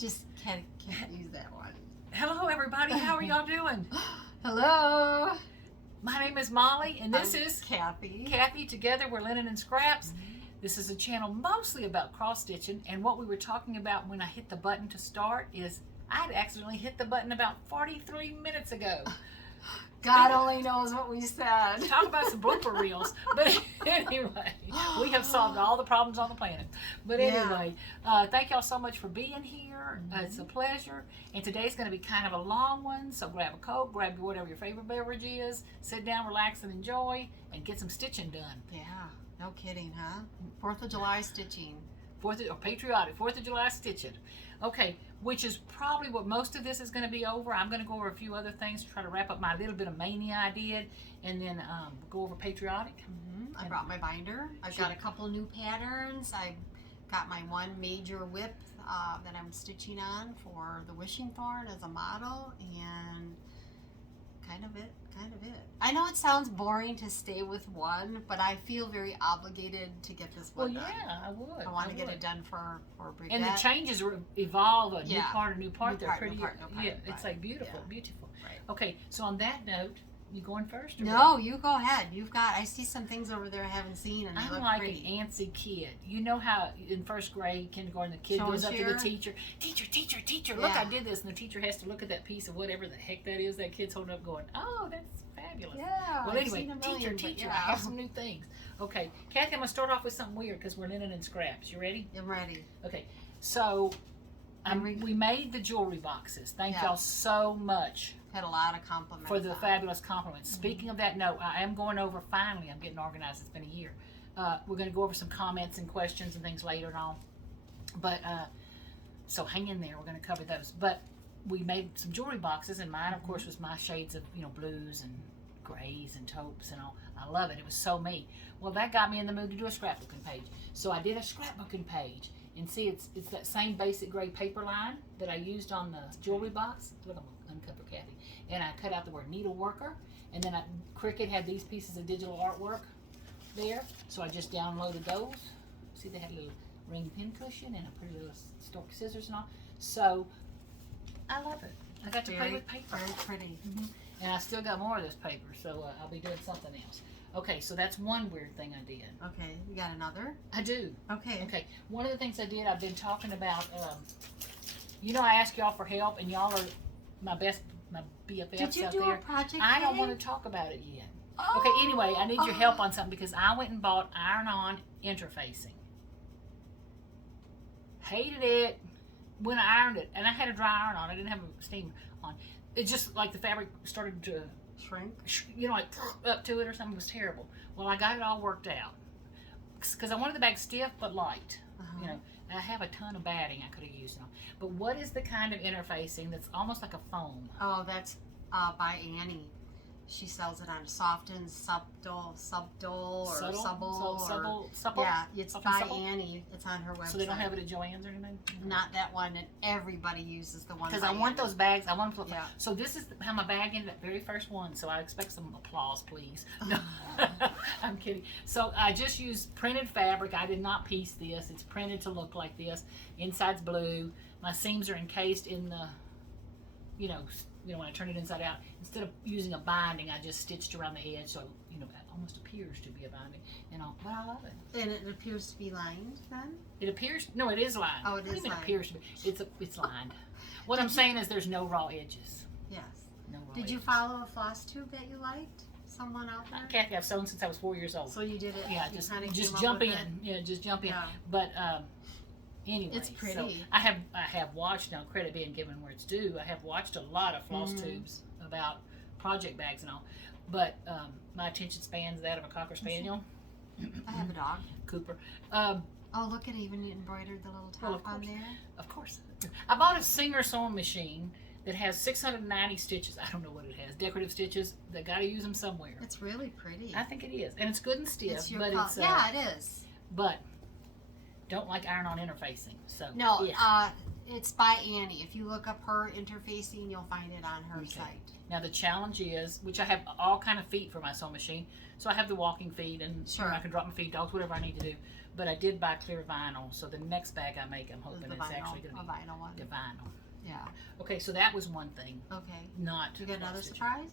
Just can't use that one. Hello, everybody. How are y'all doing? Hello. My name is Molly, and this is Kathy. Kathy. Together, we're Linen and Scraps. This is a channel mostly about cross stitching, and what we were talking about when I hit the button to start is I'd accidentally hit the button about 43 minutes ago. God only knows what we said. Talk about some blooper reels. But anyway, we have solved all the problems on the planet. But anyway, thank y'all so much for being here. It's a pleasure. And today's going to be kind of a long one. So grab a Coke, grab whatever your favorite beverage is, sit down, relax, and enjoy, and get some stitching done. Yeah, no kidding, huh? 4th of July stitching. Patriotic, 4th of July stitching. Okay, which is probably what most of this is going to be over. I'm going to go over a few other things to try to wrap up my little bit of Maynia I did, and then go over Patriotic. I brought my binder. I've got a couple new patterns. I got my one major whip that I'm stitching on for the wishing thorn as a model, and kind of it. I know it sounds boring to stay with one, but I feel very obligated to get this one done. Well, yeah, I would. I want to get it done for Brigette. And the changes evolve, a new Yeah. part. New part, pretty. new part. Yeah, it's like beautiful, Yeah. beautiful. Right. Okay, so on that note, you going first? Or No, you go ahead. I see some things over there I haven't seen, and they I'm look like pretty. an antsy kid. You know how in first grade, kindergarten, the kid Show goes and up to the share? teacher, look, Yeah. I did this, and the teacher has to look at that piece of whatever the heck that is that kid's holding up going, oh, that's fabulous. Yeah. Well, I've anyway, seen a million, teacher, but I have some new things. Okay, Kathy, I'm going to start off with something weird because we're Linen and Scraps. You ready? I'm ready. Okay, so we made the jewelry boxes. Thank Yeah. y'all so much Had a lot of compliments for the on it. fabulous compliments. Speaking of that note, I am going over, finally, I'm getting organized. It's been a year. We're going to go over some comments and questions and things later on. But, so hang in there. We're going to cover those. But we made some jewelry boxes, and mine, of course, was my shades of, blues and grays and taupes and all. I love it. It was so me. Well, that got me in the mood to do a scrapbooking page. So I did a scrapbooking page. And see, it's that same basic gray paper line that I used on the jewelry box. Look, I'm going to uncover Kathy. And I cut out the word Needleworker. And then Cricut had these pieces of digital artwork there. So I just downloaded those. See, they had a little ring pin cushion and a pretty little stork scissors and all. So I love it. I got to play with paper. Very pretty. And I still got more of this paper, so I'll be doing something else. Okay, so that's one weird thing I did. Okay, you got another? I do. Okay. Okay, one of the things I did, I've been talking about, I asked y'all for help, and y'all are my BFFs out there. Did you do a project? I don't want to talk about it yet. Oh. Okay, anyway, I need your help on something because I went and bought iron-on interfacing. Hated it when I ironed it, and I had a dry iron on. I didn't have a steamer on. It just like the fabric started to Shrink? like up to it or something. It was terrible. Well, I got it all worked out because I wanted the bag stiff but light. And I have a ton of batting I could have used. But what is the kind of interfacing that's almost like a foam? Oh, that's by Annie. She sells it on Soften, Subtle, or Subble. Supple? Yeah, it's Soften, by Supple? Annie. It's on her website. So they don't have it at Joann's or anything? Not that one, and everybody uses the one. Because I want those bags. I want them to Yeah. So this is how my bag ended up, very first one. So I expect some applause, please. No, I'm kidding. So I just used printed fabric. I did not piece this. It's printed to look like this. Inside's blue. My seams are encased in the, when I turn it inside out. Instead of using a binding, I just stitched around the edge, so it almost appears to be a binding. But I love it. And it appears to be lined then? It appears. No, it is lined. Oh, it What do is you mean lined. appears to be? It's lined. What I'm saying is there's no raw edges. Yes. No raw Did you edges. follow a floss tube that you liked? Someone out there? Kathy, I've sewn since I was 4 years old. So you did it? Yeah, you just kinda just came up jump with in. it? Yeah, just jump in. Yeah. But anyway, It's pretty. So I have watched, now credit being given where it's due. I have watched a lot of floss tubes about project bags and all, but my attention span's that of a Cocker Spaniel. I have a dog. Cooper. Oh, look at even embroidered the little Well, top of on course. there. Of course. I bought a Singer sewing machine that has 690 stitches. I don't know what it has. Decorative stitches. They got to use them somewhere. It's really pretty. I think it is, and it's good and stiff. It's your but col- it's yeah, it is. But don't like iron-on interfacing. So No, yeah. it's by Annie. If you look up her interfacing, you'll find it on her site. Now the challenge is, which I have all kind of feet for my sewing machine. So I have the walking feet, and Sure. I can drop my feed dogs, whatever I need to do. But I did buy clear vinyl, so the next bag I make, I'm hoping The it's vinyl, actually going to a be vinyl one. the vinyl. Okay, so that was one thing. Okay. Not. You got another stitching. surprise?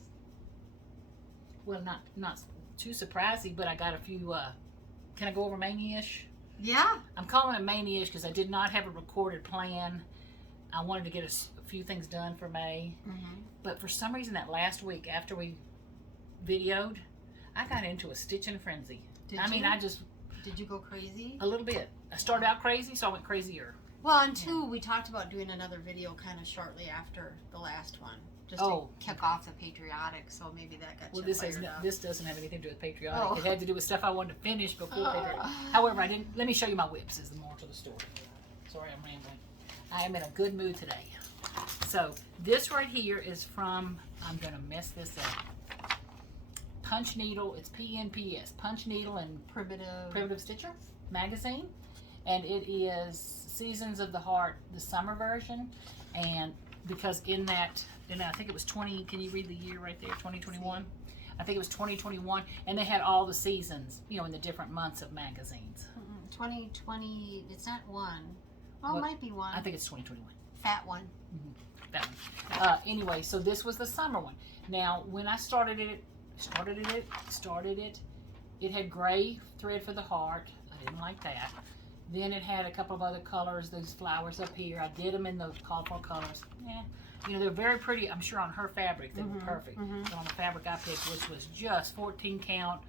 Well, not too surprising, but I got a few. Can I go over Maynia-ish? Yeah. I'm calling it Maynia-ish because I did not have a recorded plan. I wanted to get a few things done for May, but for some reason that last week after we videoed, I got into a stitching frenzy. Did you go crazy? A little bit. I started out crazy, so I went crazier. Well, and two, we talked about doing another video kind of shortly after the last one, just to kick off the Patriotic. So maybe that got you fired up. This doesn't have anything to do with Patriotic. It had to do with stuff I wanted to finish before Patriotic. However, I didn't. Let me show you my whips. Is the moral to the story. Sorry, I'm rambling. I am in a good mood today. So this right here is from. I'm gonna mess this up. Punch Needle. It's PNPS. Punch Needle and Primitive Stitcher magazine, and it is Seasons of the Heart, the summer version, and because in that, I think it was 20. Can you read the year right there? 2021. I think it was 2021, and they had all the seasons, you know, in the different months of magazines. 2020. It's not one. Well, it might be one. I think it's 2021. Fat one. That one. Anyway, so this was the summer one. Now, when I started it, it had gray thread for the heart. I didn't like that. Then it had a couple of other colors, those flowers up here. I did them in those called for colors. Yeah, you know, they're very pretty. I'm sure on her fabric they were perfect. But on the fabric I picked, which was just 14 count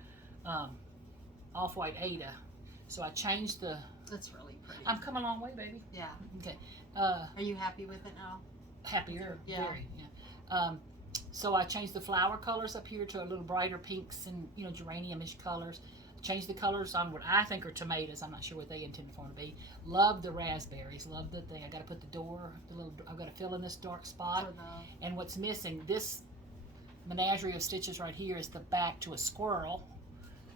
off-white Ada. So I changed the... That's really pretty. I'm coming a long way, baby. Yeah. Okay. Are you happy with it now? Happier. Yeah. Very. Yeah. So I changed the flower colors up here to a little brighter pinks and, you know, geranium-ish colors. Changed the colors on what I think are tomatoes. I'm not sure what they intended for them to be. Love the raspberries. Love the thing. I got to put the door, I've got to fill in this dark spot. And what's missing, this menagerie of stitches right here is the back to a squirrel.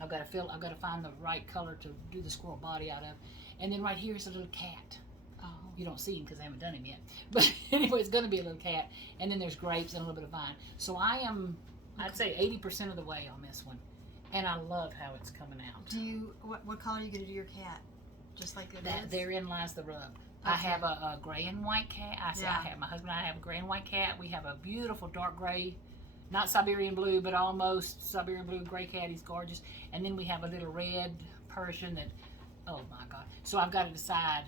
I've got to find the right color to do the squirrel body out of. And then right here is a little cat. Oh. You don't see him because I haven't done him yet. But anyway, it's going to be a little cat. And then there's grapes and a little bit of vine. So I am, I'd say 80% of the way on this one. And I love how it's coming out. What color are you going to do your cat? Just like it is? Therein lies the rub. Okay. I have a gray and white cat. My husband and I have a gray and white cat. We have a beautiful dark gray, not Siberian blue, but almost Siberian blue gray cat. He's gorgeous. And then we have a little red Persian that, oh my God. So I've got to decide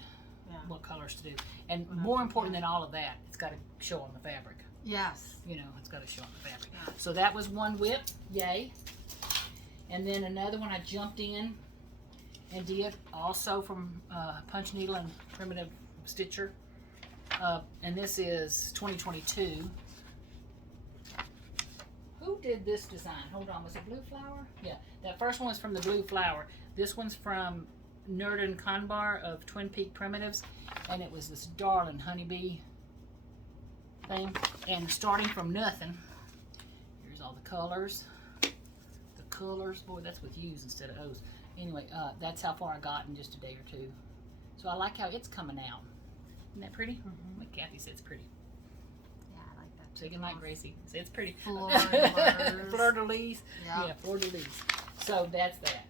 what colors to do. And more important than all of that, it's got to show on the fabric. Yes. You know, it's got to show on the fabric. Yeah. So that was one whip. Yay. And then another one I jumped in and did also from Punch Needle and Primitive Stitcher. And this is 2022. Who did this design? Hold on, was it Blue Flower? Yeah, that first one was from the Blue Flower. This one's from Nerdin Kanbar of Twin Peak Primitives. And it was this darling honeybee thing. And starting from nothing, here's all the colors. Boy, that's with U's instead of O's. Anyway, that's how far I got in just a day or two. So I like how it's coming out. Isn't that pretty? Like Kathy said, it's pretty. Yeah, I like that. So you can like Gracie. Say it's pretty. Fleur de lis. Yeah, fleur de lis. So that's that.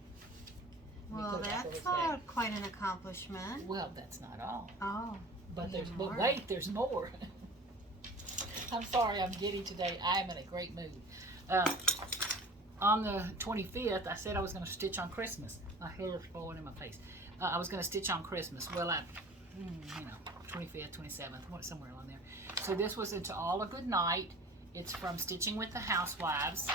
Well, that's quite an accomplishment. Well, that's not all. Oh. But wait, there's more. I'm sorry, I'm giddy today. I am in a great mood. On the 25th, I said I was going to stitch on Christmas. My hair is falling in my face. I was going to stitch on Christmas. Well, 25th, 27th, somewhere along there. So this was into All a Good Night. It's from Stitching with the Housewives.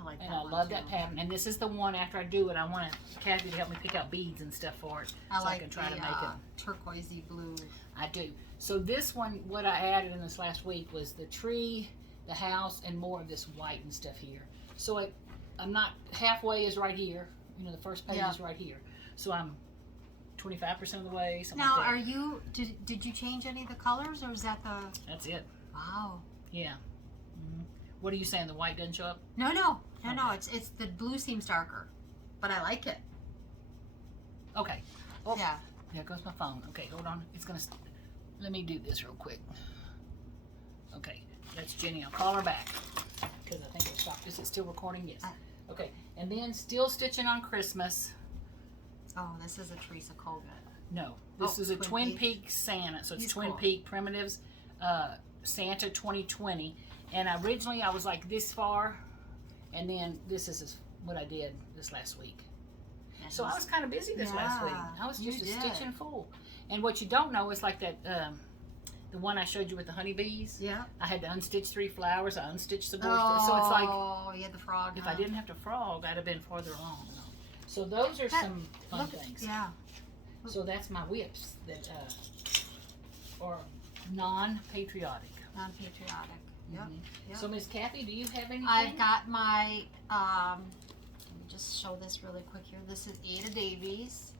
I like that. And I love that pattern. And this is the one after I do it, I want Kathy to help me pick out beads and stuff for it. I can try to make it turquoisey blue. I do. So this one, what I added in this last week was the tree, the house, and more of this white and stuff here. So I'm not, halfway is right here. You know, the first page is right here. So I'm 25% of the way, something now, like that. are you, did you change any of the colors, or is that the... That's it. Wow. Yeah. What are you saying, the white doesn't show up? No, it's the blue seems darker, but I like it. Okay. Oh, yeah. There goes my phone. Okay, hold on. It's going to, let me do this real quick. Okay. That's Jenny. I'll call her back because I think it'll stop. Is it still recording? Yes. Okay. And then still stitching on Christmas. Oh, this is a Teresa Kogut. No, this is a Twin Peaks Santa, so it's Twin Peak Primitives Santa 2020. And originally I was like this far, and then this is what I did this last week. So I was kind of busy this last week. I was just a stitching fool. And what you don't know is like that, the one I showed you with the honeybees. Yeah. I had to unstitch 3 flowers. I unstitched the border. Oh, so it's like, you had the frog. if I didn't have to frog, I'd have been farther along. So those are some fun things. Yeah. So that's my whips that are non-patriotic. Non-patriotic. Yep. Mm-hmm. Yep. So Miss Kathy, do you have anything? I've got my, let me just show this really quick here. This is Ada Davies.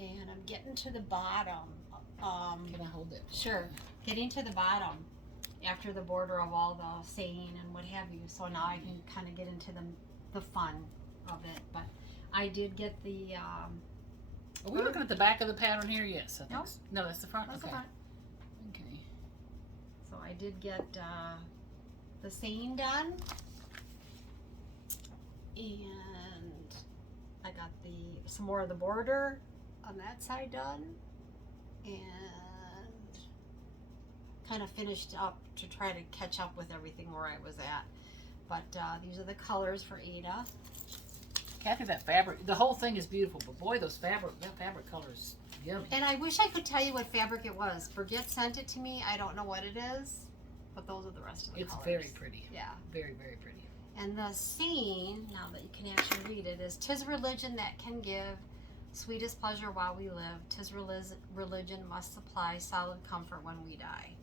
And I'm getting to the bottom. Can I hold it? Sure. Getting to the bottom after the border of all the saying and what have you. So now I can kind of get into the fun of it. But I did get the... Are we looking at the back of the pattern here? Yes. I think Nope. so. No, that's the front? That's okay. the front. Okay. So I did get the saying done. And I got some more of the border on that side done. And kind of finished up to try to catch up with everything where I was at. But these are the colors for Ada. Kathy, that fabric, the whole thing is beautiful, but boy, that fabric color is yummy. And I wish I could tell you what fabric it was. Forget sent it to me. I don't know what it is, but those are the rest of the colors. It's very pretty. Yeah. Very, very pretty. And the saying, now that you can actually read it, is 'tis religion that can give sweetest pleasure while we live. 'Tis religion must supply solid comfort when we die.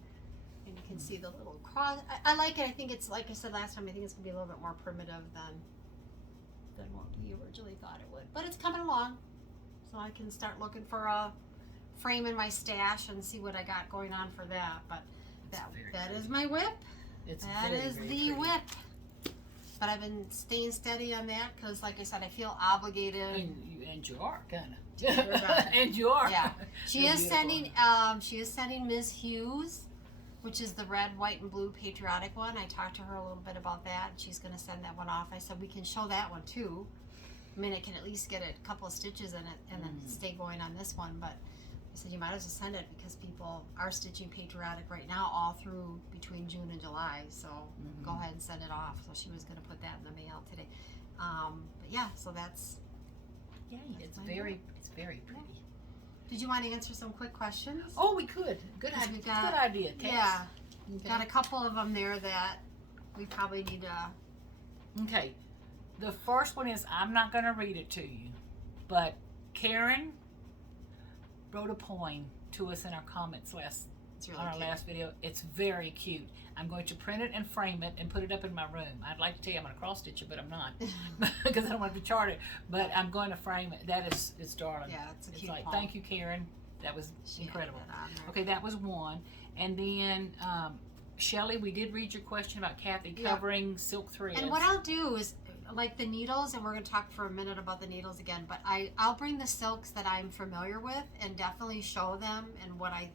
And you can see the little cross. I like it. I think it's, like I said last time, I think it's going to be a little bit more primitive than what we originally thought it would. But it's coming along. So I can start looking for a frame in my stash and see what I got going on for that. But that is my whip. That is the whip. But I've been staying steady on that because, like I said, I feel obligated. And you are, kind of. And you are. Yeah. She is sending Ms. Hughes, which is the red, white, and blue patriotic one. I talked to her a little bit about that. She's going to send that one off. I said we can show that one too. I mean, it can at least get a couple of stitches in it and then stay going on this one. But I said you might as well send it because people are stitching patriotic right now all through between June and July. So go ahead and send it off. So she was going to put that in the mail today. But yeah, so that's it's very pretty. Did you want to answer some quick questions? Oh, we could. Good idea. Kate. Yeah. Okay. Got a couple of them there that we probably need to. Okay. The first one is, I'm not going to read it to you, but Karen wrote a poem to us in our comments on our last video. It's very cute. I'm going to print it and frame it and put it up in my room. I'd like to tell you I'm going to cross stitch it, but I'm not because I don't want to chart it. But I'm going to frame it. It's darling. Yeah, it's a cute like, poem. thank you, Karen. That was incredible. That okay, that was one. And then Shelly, we did read your question about Kathy covering silk threads. And what I'll do is, like the needles, and we're going to talk for a minute about the needles again, but I'll bring the silks that I'm familiar with and definitely show them and what I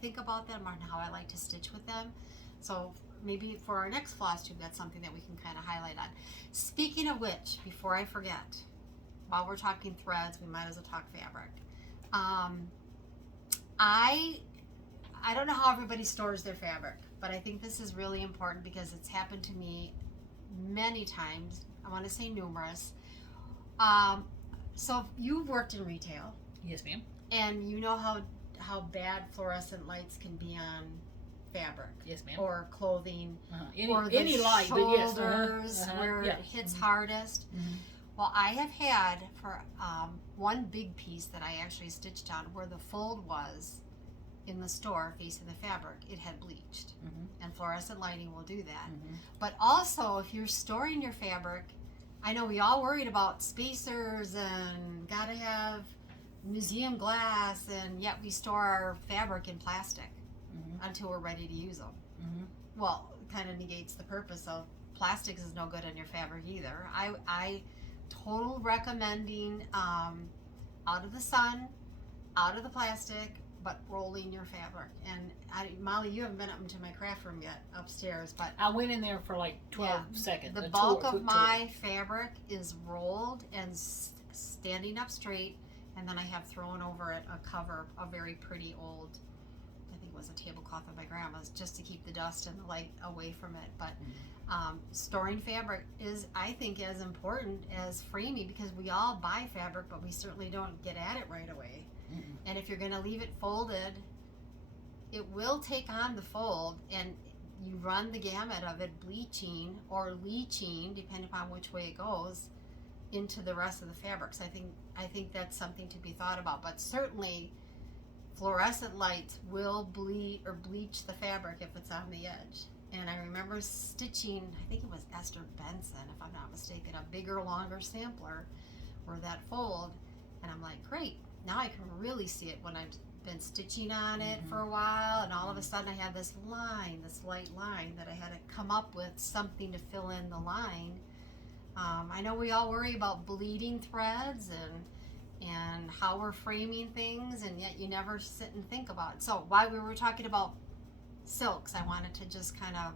think about them and how I like to stitch with them. So maybe for our next Flosstube, that's something that we can kind of highlight on. Speaking of which, before I forget, while we're talking threads, we might as well talk fabric. I don't know how everybody stores their fabric, but I think this is really important because it's happened to me many times. I want to say numerous. So you've worked in retail. Yes, ma'am. And you know how bad fluorescent lights can be on fabric. Yes, ma'am. Or clothing. Or any light, but yes. Where it hits hardest. Well, I have had for one big piece that I actually stitched on where the fold was in the store facing the fabric, it had bleached. And fluorescent lighting will do that. But also, if you're storing your fabric, I know we all worried about spacers and gotta have museum glass, and yet we store our fabric in plastic until we're ready to use them. Well, it kind of negates the purpose of plastics is no good on your fabric either. I total recommending out of the sun, out of the plastic, but rolling your fabric. And Molly, you haven't been up into my craft room yet upstairs, but I went in there for like 12 seconds. The bulk of my fabric is rolled and standing up straight And then I have thrown over it a cover, a very pretty old, I think it was a tablecloth of my grandma's, just to keep the dust and the light away from it. But storing fabric is, I think, as important as framing, because we all buy fabric, but we certainly don't get at it right away. And if you're going to leave it folded, it will take on the fold, and you run the gamut of it bleaching or leaching, depending upon which way it goes, into the rest of the fabrics. I think that's something to be thought about. But certainly fluorescent lights will bleach the fabric if it's on the edge. And I remember stitching, I think it was Esther Benson, if I'm not mistaken, a bigger, longer sampler for that fold. And I'm like, great, now I can really see it when I've been stitching on it for a while, and all of a sudden I have this line, this light line, that I had to come up with something to fill in the line. I know we all worry about bleeding threads and how we're framing things, and yet you never sit and think about it. So while we were talking about silks, I wanted to just kind of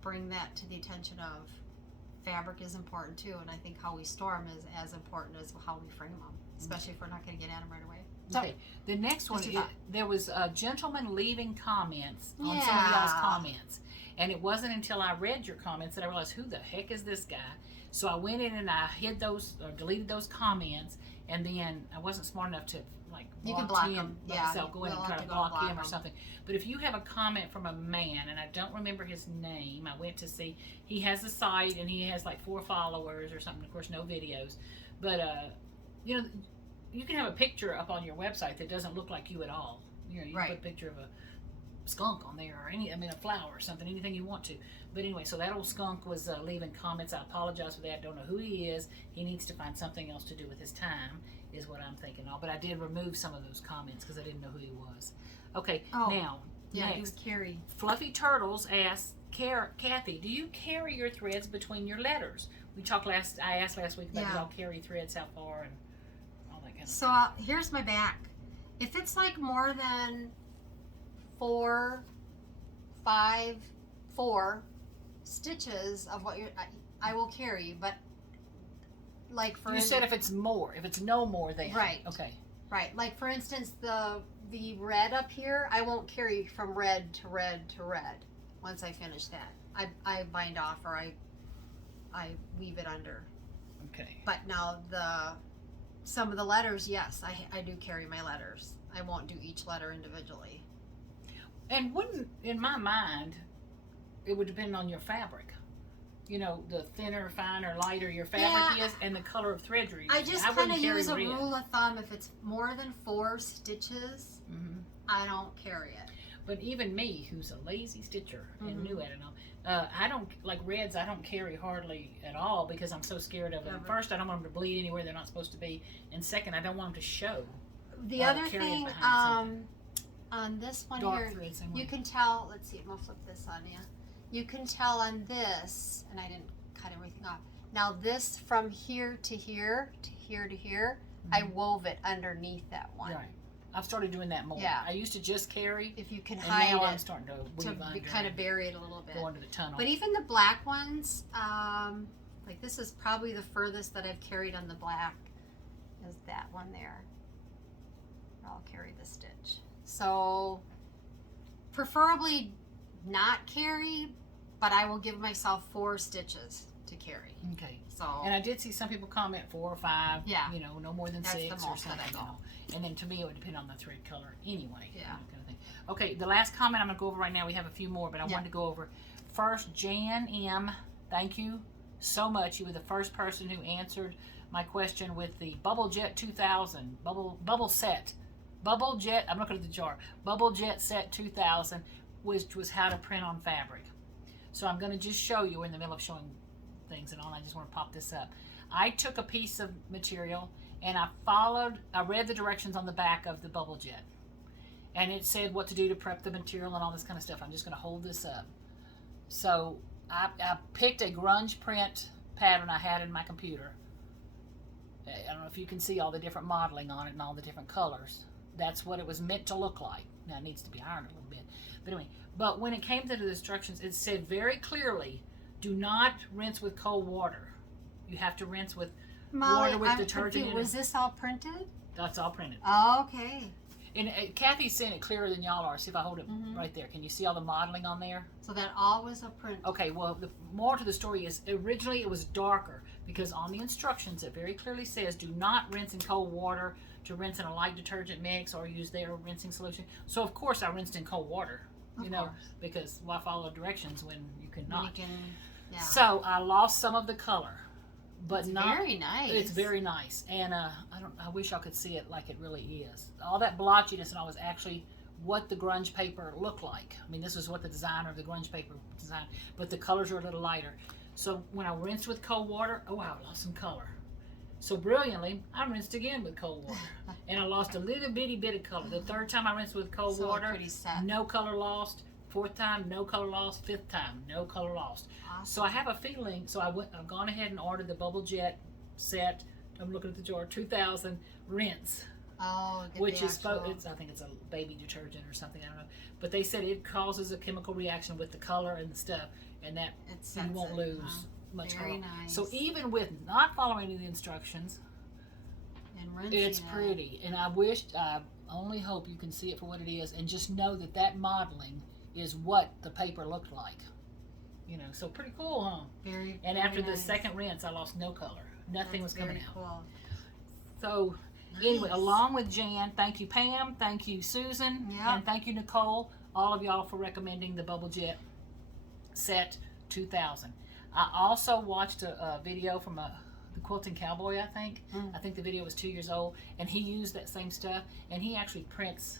bring that to the attention of fabric is important too, and I think how we store them is as important as how we frame them, especially if we're not going to get at them right away. So, okay, the next one, there was a gentleman leaving comments on some of y'all's comments, and it wasn't until I read your comments that I realized, who the heck is this guy? So I went in and I hid those, or deleted those comments, and then I wasn't smart enough to you can block him. So go in and try to block him or something. But if you have a comment from a man, and I don't remember his name, I went to see, he has a site and he has like 4 followers or something, of course no videos, but you know, you can have a picture up on your website that doesn't look like you at all. You know, you can put a picture of a skunk on there, or a flower or something, anything you want to. But anyway, so that old skunk was leaving comments. I apologize for that. Don't know who he is. He needs to find something else to do with his time, is what I'm thinking of. But I did remove some of those comments because I didn't know who he was. Okay, now, next. Carry. Fluffy Turtles asks, Kathy, do you carry your threads between your letters? I asked last week about do y'all carry threads, how far, and all that kind of stuff. So here's my back. If it's like more than 4 stitches of what I will carry, but like for you said if it's no more than okay, right, like for instance the red up here, I won't carry from red to red to red. Once I finish that, I bind off, or I weave it under. Okay. But now some of the letters, yes, I do carry my letters. I won't do each letter individually. And wouldn't, in my mind, it would depend on your fabric. You know, the thinner, finer, lighter your fabric is, and the color of thread you're using. I just kind of use a rule of thumb. If it's more than 4 stitches, I don't carry it. But even me, who's a lazy stitcher and new at it all, I don't, like reds, I don't carry hardly at all because I'm so scared of them. First, I don't want them to bleed anywhere they're not supposed to be. And second, I don't want them to show. The other thing, on this one dark here, threads, you can tell, let's see, I'm going to flip this on you. You can tell on this, and I didn't cut everything off. Now this from here to here, to here to here, I wove it underneath that one. Right. I've started doing that more. Yeah. I used to just carry. If you can and hide now it. I'm starting to weave under kind of bury it a little bit. Go under the tunnel. But even the black ones, like this is probably the furthest that I've carried on the black, is that one there. I'll carry the stitch. So preferably not carry, but I will give myself 4 stitches to carry. Okay. So, and I did see some people comment 4 or 5. Yeah. You know, no more than That's 6 the or most something. that I go. You know. And then to me, it would depend on the thread color anyway. Yeah. Kind of thing. Okay, the last comment I'm going to go over right now. We have a few more, but I wanted to go over first. Jan M. Thank you so much. You were the first person who answered my question with the Bubble Jet 2000 bubble set. Bubble Jet. I'm looking at the jar. Bubble Jet Set 2000, which was how to print on fabric. So I'm going to just show you in the middle of showing things and all. I just want to pop this up. I took a piece of material and I read the directions on the back of the Bubble Jet. And it said what to do to prep the material and all this kind of stuff. I'm just going to hold this up. So I picked a grunge print pattern I had in my computer. I don't know if you can see all the different modeling on it and all the different colors. That's what it was meant to look like. Now it needs to be ironed a little bit. But anyway, but when it came to the instructions, it said very clearly, do not rinse with cold water. You have to rinse with water with detergent in it. Was this all printed? That's all printed. Okay. And Kathy's seeing it clearer than y'all are. See if I hold it right there. Can you see all the modeling on there? So that all was a print. Okay, well, the more to the story is originally it was darker because on the instructions it very clearly says do not rinse in cold water, to rinse in a light detergent mix or use their rinsing solution. So of course I rinsed in cold water, you know, because why follow directions when you cannot? Yeah. So I lost some of the color, but it's not very nice. It's very nice, and I wish I could see it like it really is. All that blotchiness and all was actually what the grunge paper looked like. I mean, this is what the designer of the grunge paper designed, but the colors are a little lighter. So when I rinsed with cold water, oh, I lost some color. So brilliantly, I rinsed again with cold water, and I lost a little bitty bit of color. The third time I rinsed with cold water, pretty set. no color lost. Fourth time, no color lost. Fifth time, no color lost. Awesome. So I have a feeling. So I've gone ahead and ordered the Bubble Jet set. I'm looking at the jar. 2000 rinse, Oh, get which the is actual... I think it's a baby detergent or something. I don't know. But they said it causes a chemical reaction with the color and the stuff, and that you won't lose much color. Very nice. So even with not following any of the instructions, and rinsing it's pretty. And I only hope you can see it for what it is, and just know that that modeling is what the paper looked like. You know, so pretty cool, huh? Very. And very after the nice. second rinse, I lost no color. Nothing was coming out. Cool. So anyway, along with Jan, thank you Pam, thank you Susan, and thank you Nicole, all of y'all for recommending the Bubble Jet set 2000. I also watched a video from the Quilting Cowboy, I think. I think the video was 2 years old, and he used that same stuff, and he actually prints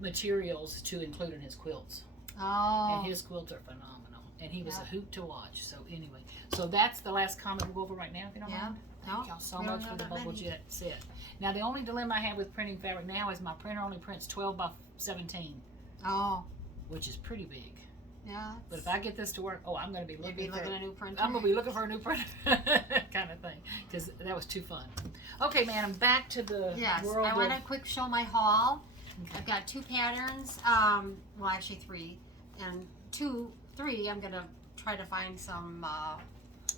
materials to include in his quilts. Oh. And his quilts are phenomenal, and he was a hoot to watch. So anyway, so that's the last comment we'll go over right now, if you don't mind. Thank y'all so much for the Bubble Jet set. Now the only dilemma I have with printing fabric now is my printer only prints 12 by 17. Oh. Which is pretty big. Yeah. But if I get this to work, I'm going to be looking for a new printer. I'm going to be looking for a new printer, kind of thing, because that was too fun. Okay, man, I'm back to the world. I want to quick show my haul. Okay. I've got 2 patterns. Well, actually 3, and 3. I'm going to try to find some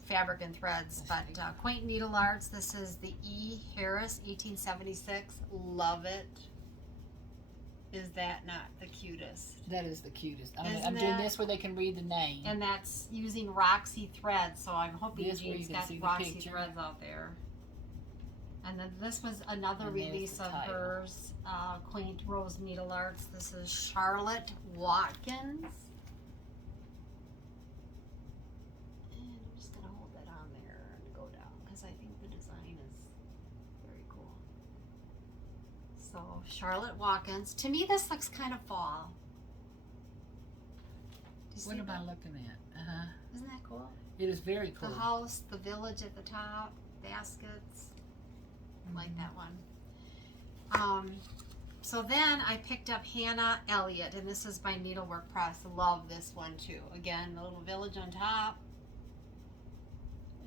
fabric and threads. But Quaint Needle Arts. This is the E. Harris 1876. Love it. Is that not the cutest? That is the cutest. I'm doing this where they can read the name. And that's using Roxy threads, so I'm hoping Jane's got Roxy threads out there. And then this was another release of hers, Quaint Rose Needle Arts. This is Charlotte Watkins. And I'm just going to hold that on there and go down, because I think the design is very cool. So, Charlotte Watkins. To me, this looks kind of fall. What am I looking at? Isn't that cool? It is very cool. The house, the village at the top, baskets. I like that one. So then I picked up Hannah Elliot, and this is by Needlework Press. Love this one too. Again, the little village on top,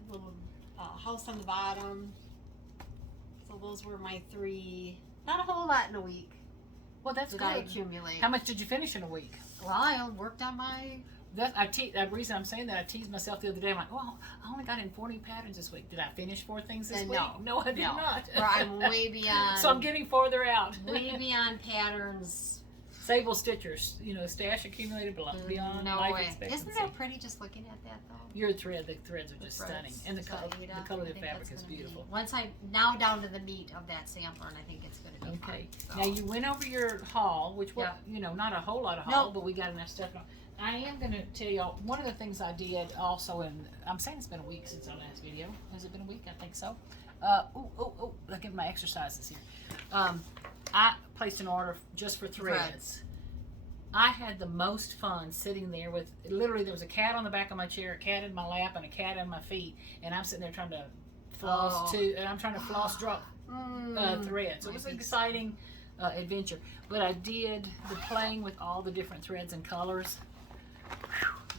a little house on the bottom. So those were my 3. Not a whole lot in a week. Well, that's good. I accumulate. How much did you finish in a week? Well, I worked on my... The reason I'm saying that, I teased myself the other day. I'm like, well, I only got in 40 patterns this week. Did I finish 4 things this week? No, I did not. Well, I'm way beyond. So I'm getting farther out. Way beyond patterns. Sable Stitchers, stash accumulated beyond life expectancy. Isn't that pretty just looking at that though? The threads are just stunning. And the color of the fabric is beautiful. Once I'm now down to the meat of that sampler, and I think it's going to be okay. Fun, so. Now you went over your haul, which was, not a whole lot of haul, but we got enough stuff on. I am going to tell y'all, one of the things I did also, I'm saying it's been a week since our last video. Has it been a week? I think so. Look at my exercises here. I placed an order just for threads. I had the most fun sitting there with, literally there was a cat on the back of my chair, a cat in my lap, and a cat on my feet, and I'm sitting there trying to floss and I'm trying to floss drop threads. So it was an exciting adventure. But I did the playing with all the different threads and colors.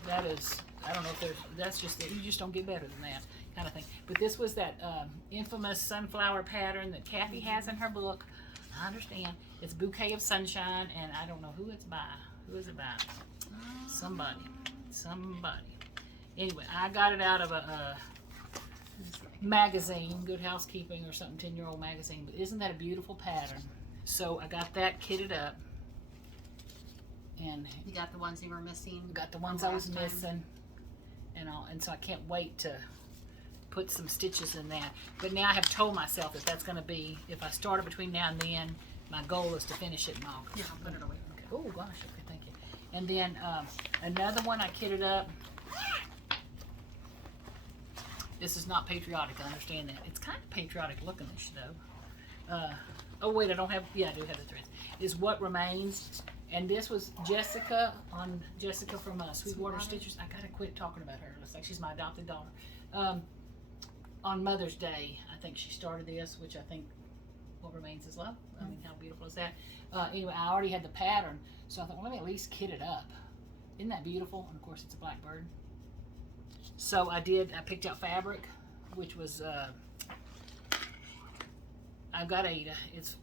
That is, I don't know if that's just, you just don't get better than that kind of thing. But this was that infamous sunflower pattern that Kathy has in her book. I understand. It's Bouquet of Sunshine, and I don't know who it's by. Who is it by? Somebody. Anyway, I got it out of magazine, Good Housekeeping or something, 10-year-old magazine. But isn't that a beautiful pattern? So I got that kitted up. And You got the ones you were missing. got the ones I was missing. And so I can't wait to put some stitches in that. But now I have told myself that that's going to be, if I start it between now and then, my goal is to finish it in August. Here, I'll put it away. Okay. Oh gosh, okay, thank you. And then another one I kitted up. This is not patriotic, I understand that. It's kind of patriotic looking-ish though. Oh wait, I don't have, yeah I do have the threads. Is What Remains. And this was Jessica from Sweetwater Stitchers. I gotta quit talking about her. Looks like she's my adopted daughter. On Mother's Day, I think she started this, which I think What Remains is Love. I mean, how beautiful is that? Anyway, I already had the pattern, so I thought, well, let me at least kit it up. Isn't that beautiful? And of course, it's a Blackbird. So I picked out fabric, which was, I've got Ada. It's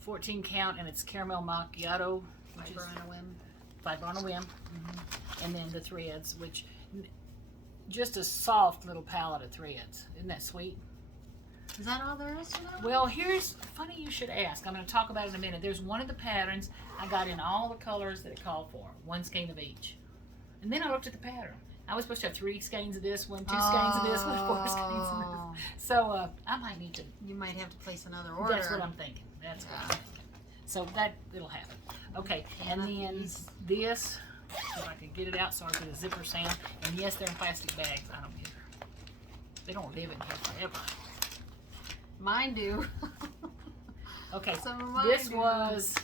14 count, and it's caramel macchiato. Fiber on a whim. Fiber on a whim. And then the threads, which just a soft little palette of threads. Isn't that sweet? Is that all there is to that? Well, here's, funny you should ask. I'm going to talk about it in a minute. There's one of the patterns I got in all the colors that it called for. One skein of each. And then I looked at the pattern. I was supposed to have 3 skeins of this one, 2 skeins of this one, 4 skeins of this. So I might need to. You might have to place another order. That's what I'm thinking. That's what I'm thinking. So it'll happen. Okay, and then this, if I can get it out so I get a zipper sound. And yes, they're in plastic bags. I don't care. They don't live in here forever. Mine do. Okay, Some of mine this do. was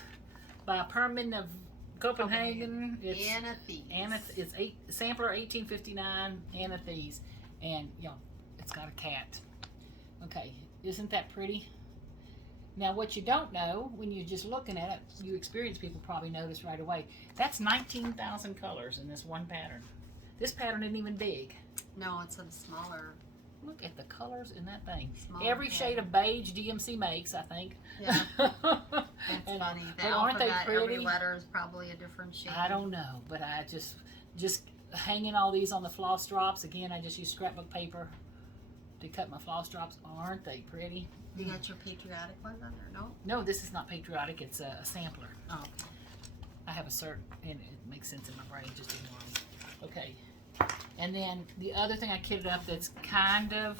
by Permin of Copenhagen. It's Thies. It's sampler 1859, Thies. And, you know, it's got a cat. Okay, isn't that pretty? Now, what you don't know, when you're just looking at it, you experienced people probably notice right away, that's 19,000 colors in this one pattern. This pattern isn't even big. No, it's a smaller. Look at the colors in that thing. Smaller Every shade of beige DMC makes, I think. Yeah. That's funny. The aren't they alphabet, pretty? every letter is probably a different shade. I don't know, but I just hanging all these on the floss drops. Again, I just use scrapbook paper to cut my floss drops. Aren't they pretty? You got your patriotic ones on there? No? No, this is not patriotic. It's a sampler. Oh. I have a cert, and it makes sense in my brain. Just ignore me. Okay. And then the other thing I kitted up that's kind of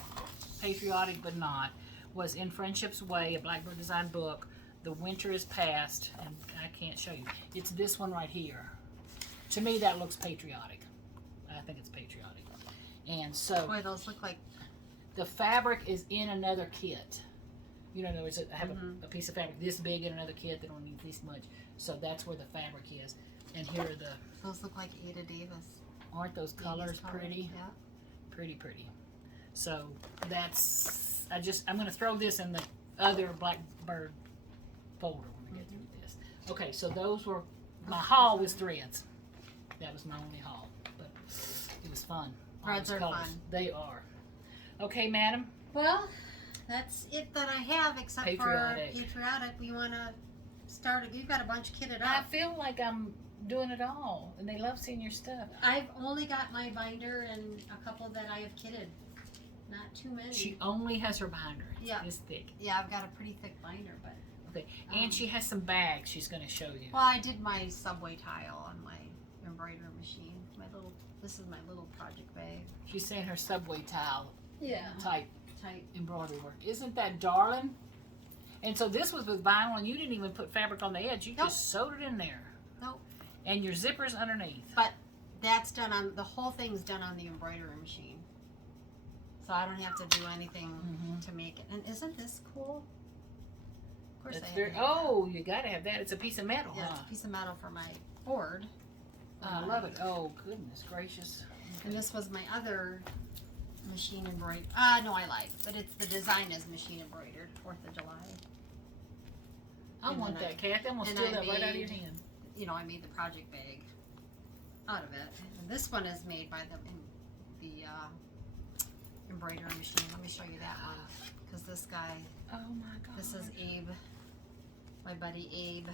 patriotic but not was In Friendship's Way, a Blackbird design book. The Winter is Past, and I can't show you. It's this one right here. To me, that looks patriotic. I think it's patriotic. And so Boy, those look like. the fabric is in another kit. You know, in other words, I have a piece of fabric this big in another kit that don't need this much. So that's where the fabric is. And here are the. Those look like Ada Davis. Aren't those colors pretty? Yeah. Pretty, pretty. So that's, I'm going to throw this in the other Blackbird folder when we get through this. Okay, so those were, my haul was threads. That was my only haul, but it was fun. Threads are fun. They are. Okay, madam? Well, that's it that I have, except Patriotic. for patriotic. We want to start it. You've got a bunch kitted I up. feel like I'm doing it all, and they love seeing your stuff. I've only got my binder and a couple that I have kitted. Not too many. She only has her binder. It's Yeah. this thick. Yeah, I've got a pretty thick binder, but. Okay, and she has some bags she's going to show you. Well, I did my subway tile on my embroidery machine. This is my little project bag. She's saying her subway tile Yeah. type Tight. embroidery work. Isn't that darling? And so this was with vinyl, and you didn't even put fabric on the edge. You Nope. just sewed it in there. Nope. And your zipper's underneath. But that's done on, the whole thing's done on the embroidery machine. So I don't have to do anything to make it. And isn't this cool? Of course That's I have very, to have that. oh, you gotta have that. It's a piece of metal, Yeah, huh? it's a piece of metal for my board. I love it. Oh, goodness gracious. And this was my other machine embroidered. No, I lied. But it's the design is machine embroidered, 4th of July. I And want then that, Kath. I'm gonna and steal I that right out of your made- hand. You know, I made the project bag out of it. And this one is made by the embroidery machine. Let me show you that one. Because this guy, Oh my God. this is Abe, my buddy Abe.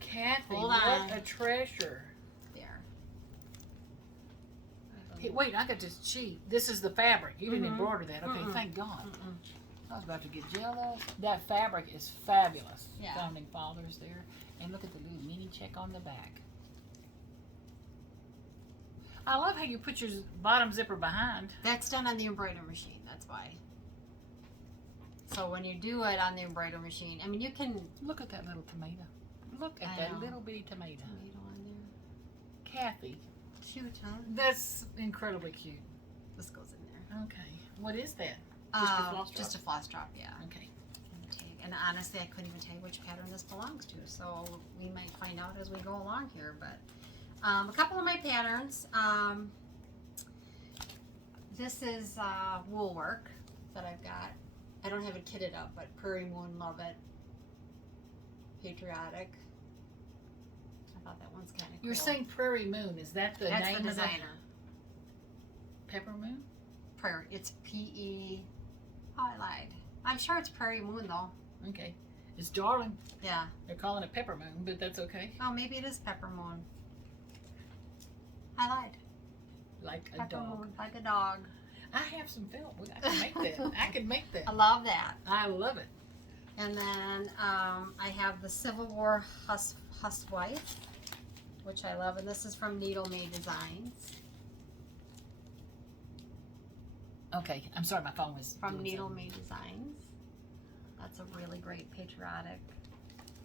Kathy, Hold what on. a treasure. There. My Hey, wait, I got this sheet. This is the fabric. You didn't embroider that. Okay, thank God. I was about to get jealous. That fabric is fabulous. Yeah. Founding Fathers there. And look at the little mini check on the back. I love how you put your bottom zipper behind. That's done on the embroidery machine. That's why. So when you do it on the embroidery machine, I mean, you can Look at that little tomato. Look at that little bitty tomato. tomato on there. Kathy, Cute, huh? that's incredibly cute. This goes in there. Okay. What is that? Just a floss drop? Just a floss drop, yeah. Okay. And the tag. And honestly, I couldn't even tell you which pattern this belongs to, so we might find out as we go along here. But a couple of my patterns. This is wool work that I've got. I don't have it kitted up, but Prairie Moon, love it. Patriotic. I thought that one's kind of cool. You're saying Prairie Moon. Is that the That's name the of the designer. Pepper Moon? Prairie. It's P-E. Oh, I lied. I'm sure it's Prairie Moon, though. Okay. It's darling. Yeah. They're calling it Pepper Moon, but that's okay. Oh, maybe it is Pepper Moon. I lied. Like a Pepper dog. Moon, like a dog. I have some felt. I can make that. I can make that. I love that. I love it. And then I have the Civil War Housewife, which I love, and this is from Needle May Designs. Okay. I'm sorry, my phone was From doing Needle something. May Designs. That's a really great patriotic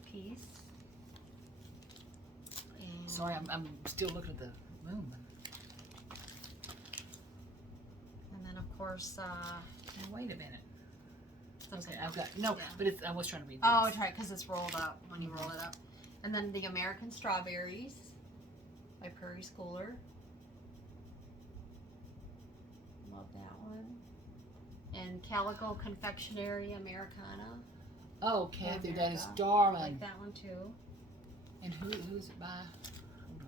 piece. And Sorry, I'm still looking at the moon. And then of course, Wait a minute. something Okay, I've else. got no, Yeah. but it's, I was trying to read this. Oh, that's right, because it's rolled up when you roll it up. And then the American Strawberries by Prairie Schooler. Love that one. And Calico Confectionery Americana. Oh, Kathy, that is America. darling. Like that one too. And who's it by? Hold on.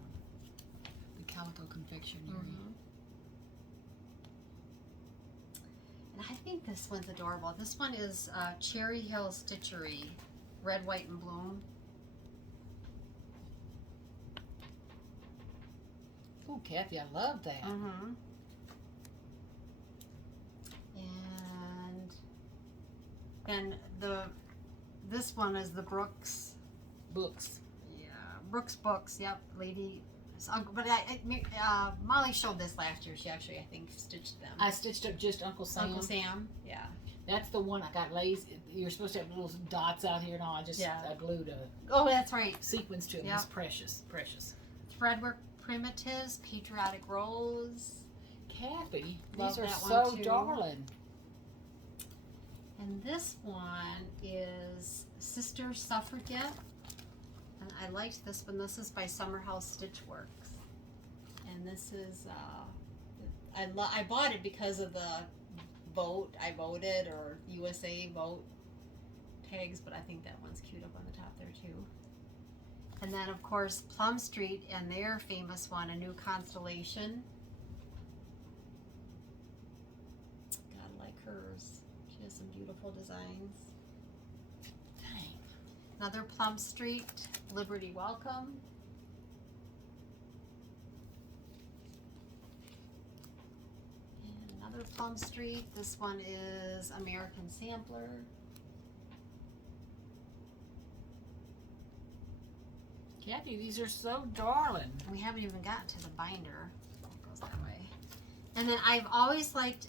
The Calico Confectionery. And I think this one's adorable. This one is Cherry Hill Stitchery, red, white, and bloom. Oh, Kathy, I love that. Mm-hmm. And then this one is the Brooks. Books. Yeah, Brooks Books. Yep, lady. But Molly showed this last year. She actually, I think, stitched them. I stitched up just Uncle Sam. Uncle Sam. Yeah. That's the one I got lazy. You're supposed to have little dots out here and all. I glued a Oh, that's right. sequence to it. Yep. It's precious, precious. Threadwork Primitives, Patriotic Rose. Kathy, Love these are that one, so too. darling. And this one is Sister Suffragette. And I liked this one. This is by Summerhouse Stitchworks. And this is, I bought it because of the vote. I voted, or USA vote tags, but I think that one's cute up on the top there too. And then, of course, Plum Street and their famous one, A New Constellation. Gotta like hers. She has some beautiful designs. Dang. Another Plum Street, Liberty Welcome. And another Plum Street. This one is American Sampler. Kathy, these are so darling. We haven't even gotten to the binder. It goes that way. And then I've always liked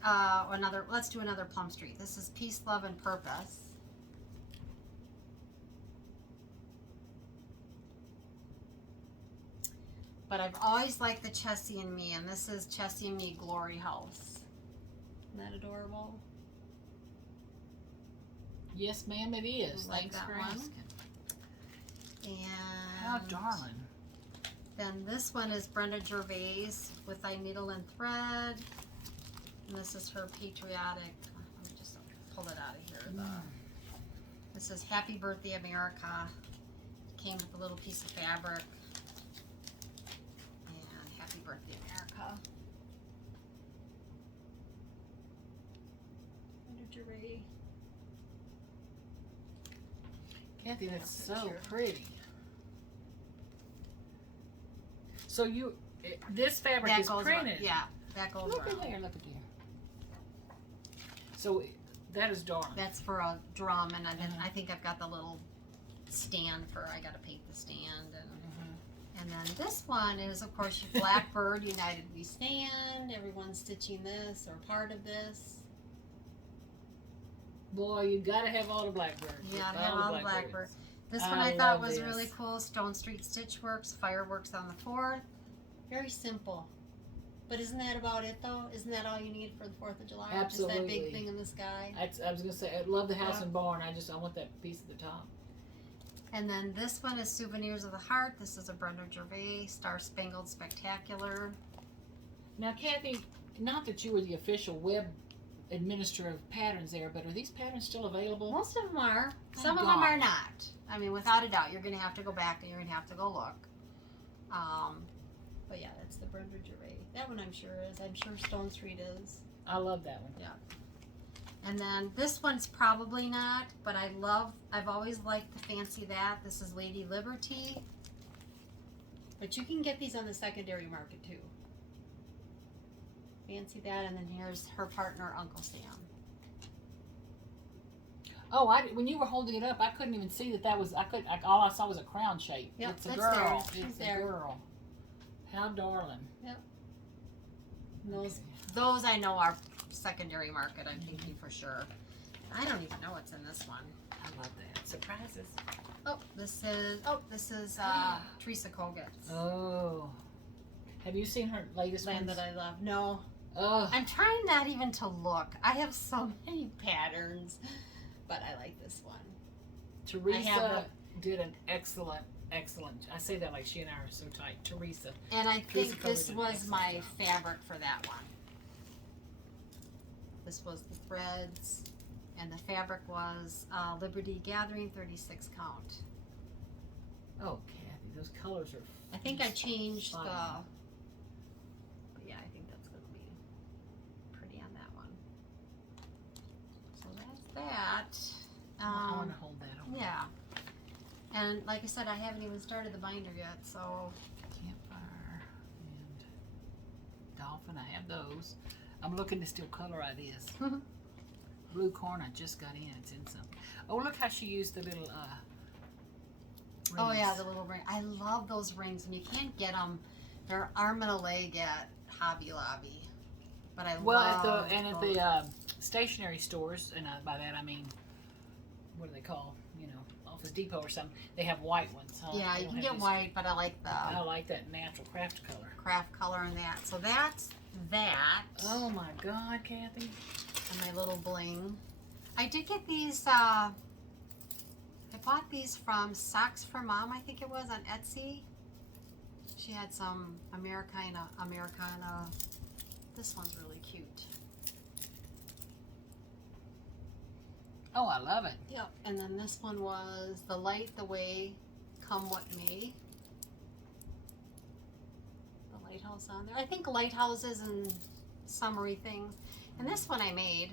let's do another Plum Street. This is Peace, Love, and Purpose. But I've always liked the Chessie and Me, and this is Chessie and Me Glory House. Isn't that adorable? Yes, ma'am, it is. I like Thanks that for one. asking. And How darling. then this one is Brenda Gervais with Thy Needle and Thread. And this is her patriotic. Let me just pull it out of here. This is Happy Birthday America. It came with a little piece of fabric. And Happy Birthday America. Brenda Gervais. Kathy, that's so Picture. pretty. So this fabric That is goes printed. Yeah. back over. Look at there, look at there. So that is darling. That's for a drum, and I think I've got the little stand for. I got to paint the stand, and then this one is, of course, Blackbird. United We Stand. Everyone's stitching this or part of this. Boy, you gotta have all the Blackbird. You gotta have all the Blackbird. This one I thought was really cool. Stone Street Stitchworks, fireworks on the 4th. Very simple. But isn't that about it, though? Isn't that all you need for the 4th of July? Absolutely. Just that big thing in the sky? I was going to say, I love the house and barn. I want that piece at the top. And then this one is Souvenirs of the Heart. This is a Brenda Gervais Star Spangled Spectacular. Now, Kathy, not that you were the official web administrator of patterns there, but are these patterns still available? Most of them are. Some of them are not. I mean, without a doubt, you're going to have to go back and you're going to have to go look. But yeah, that's the Brenda Gervais. That one I'm sure is. I'm sure Stone Street is. I love that one. Yeah. And then this one's probably not, but I've always liked the Fancy That. This is Lady Liberty. But you can get these on the secondary market too. Fancy That, and then here's her partner, Uncle Sam. Oh, when you were holding it up, I couldn't even see that was. All I saw was a crown shape. Yep, it's a that's girl. there. It's She's there. a girl. How darling. Yep. Those I know are secondary market. I'm thinking for sure. I don't even know what's in this one. I love that. Surprises. Oh, this is Teresa Kogut. Oh. Have you seen her latest Land ones? that I love. No. Oh. I'm trying not even to look. I have so many patterns, but I like this one. Teresa did an excellent. I say that like she and I are so tight. Teresa. And I Teresa think this did an was excellent my job. fabric for that one. This was the threads, and the fabric was Liberty Gathering 36 count. Oh, Kathy, those colors are. I think I changed fun. but yeah, I think that's going to be pretty on that one. So that's that. I want to hold that on. Yeah. And like I said, I haven't even started the binder yet, so. Campfire and dolphin, I have those. I'm looking to steal color ideas. Blue corn, I just got in. It's in something. Oh, look how she used the little rings. Oh yeah, the little ring. I love those rings, and you can't get them. They're arm and a leg at Hobby Lobby. But I love at the stationery stores, and by that I mean, what do they call? Office Depot or something. They have white ones. Huh? Yeah, you can get white, but I like I like that natural craft color. Craft color in that. So that's that. Oh my God, Kathy! And my little bling. I did get these. I bought these from Socks for Mom. I think it was on Etsy. She had some Americana. This one's really cute. Oh, I love it. Yep. And then this one was The Light, the Way, Come What May. The lighthouse on there. I think lighthouses and summery things. And this one I made.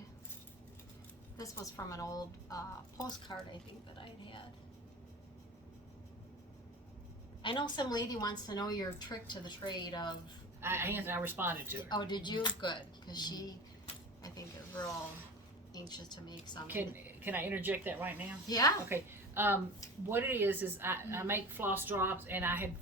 This was from an old postcard, I think, that I'd had. I know some lady wants to know your trick to the trade of... I responded to her. Oh, did you? Good. Because she, I think, is real anxious to make some. Can I interject that right now? Yeah. Okay. What it is I make floss drops, and I had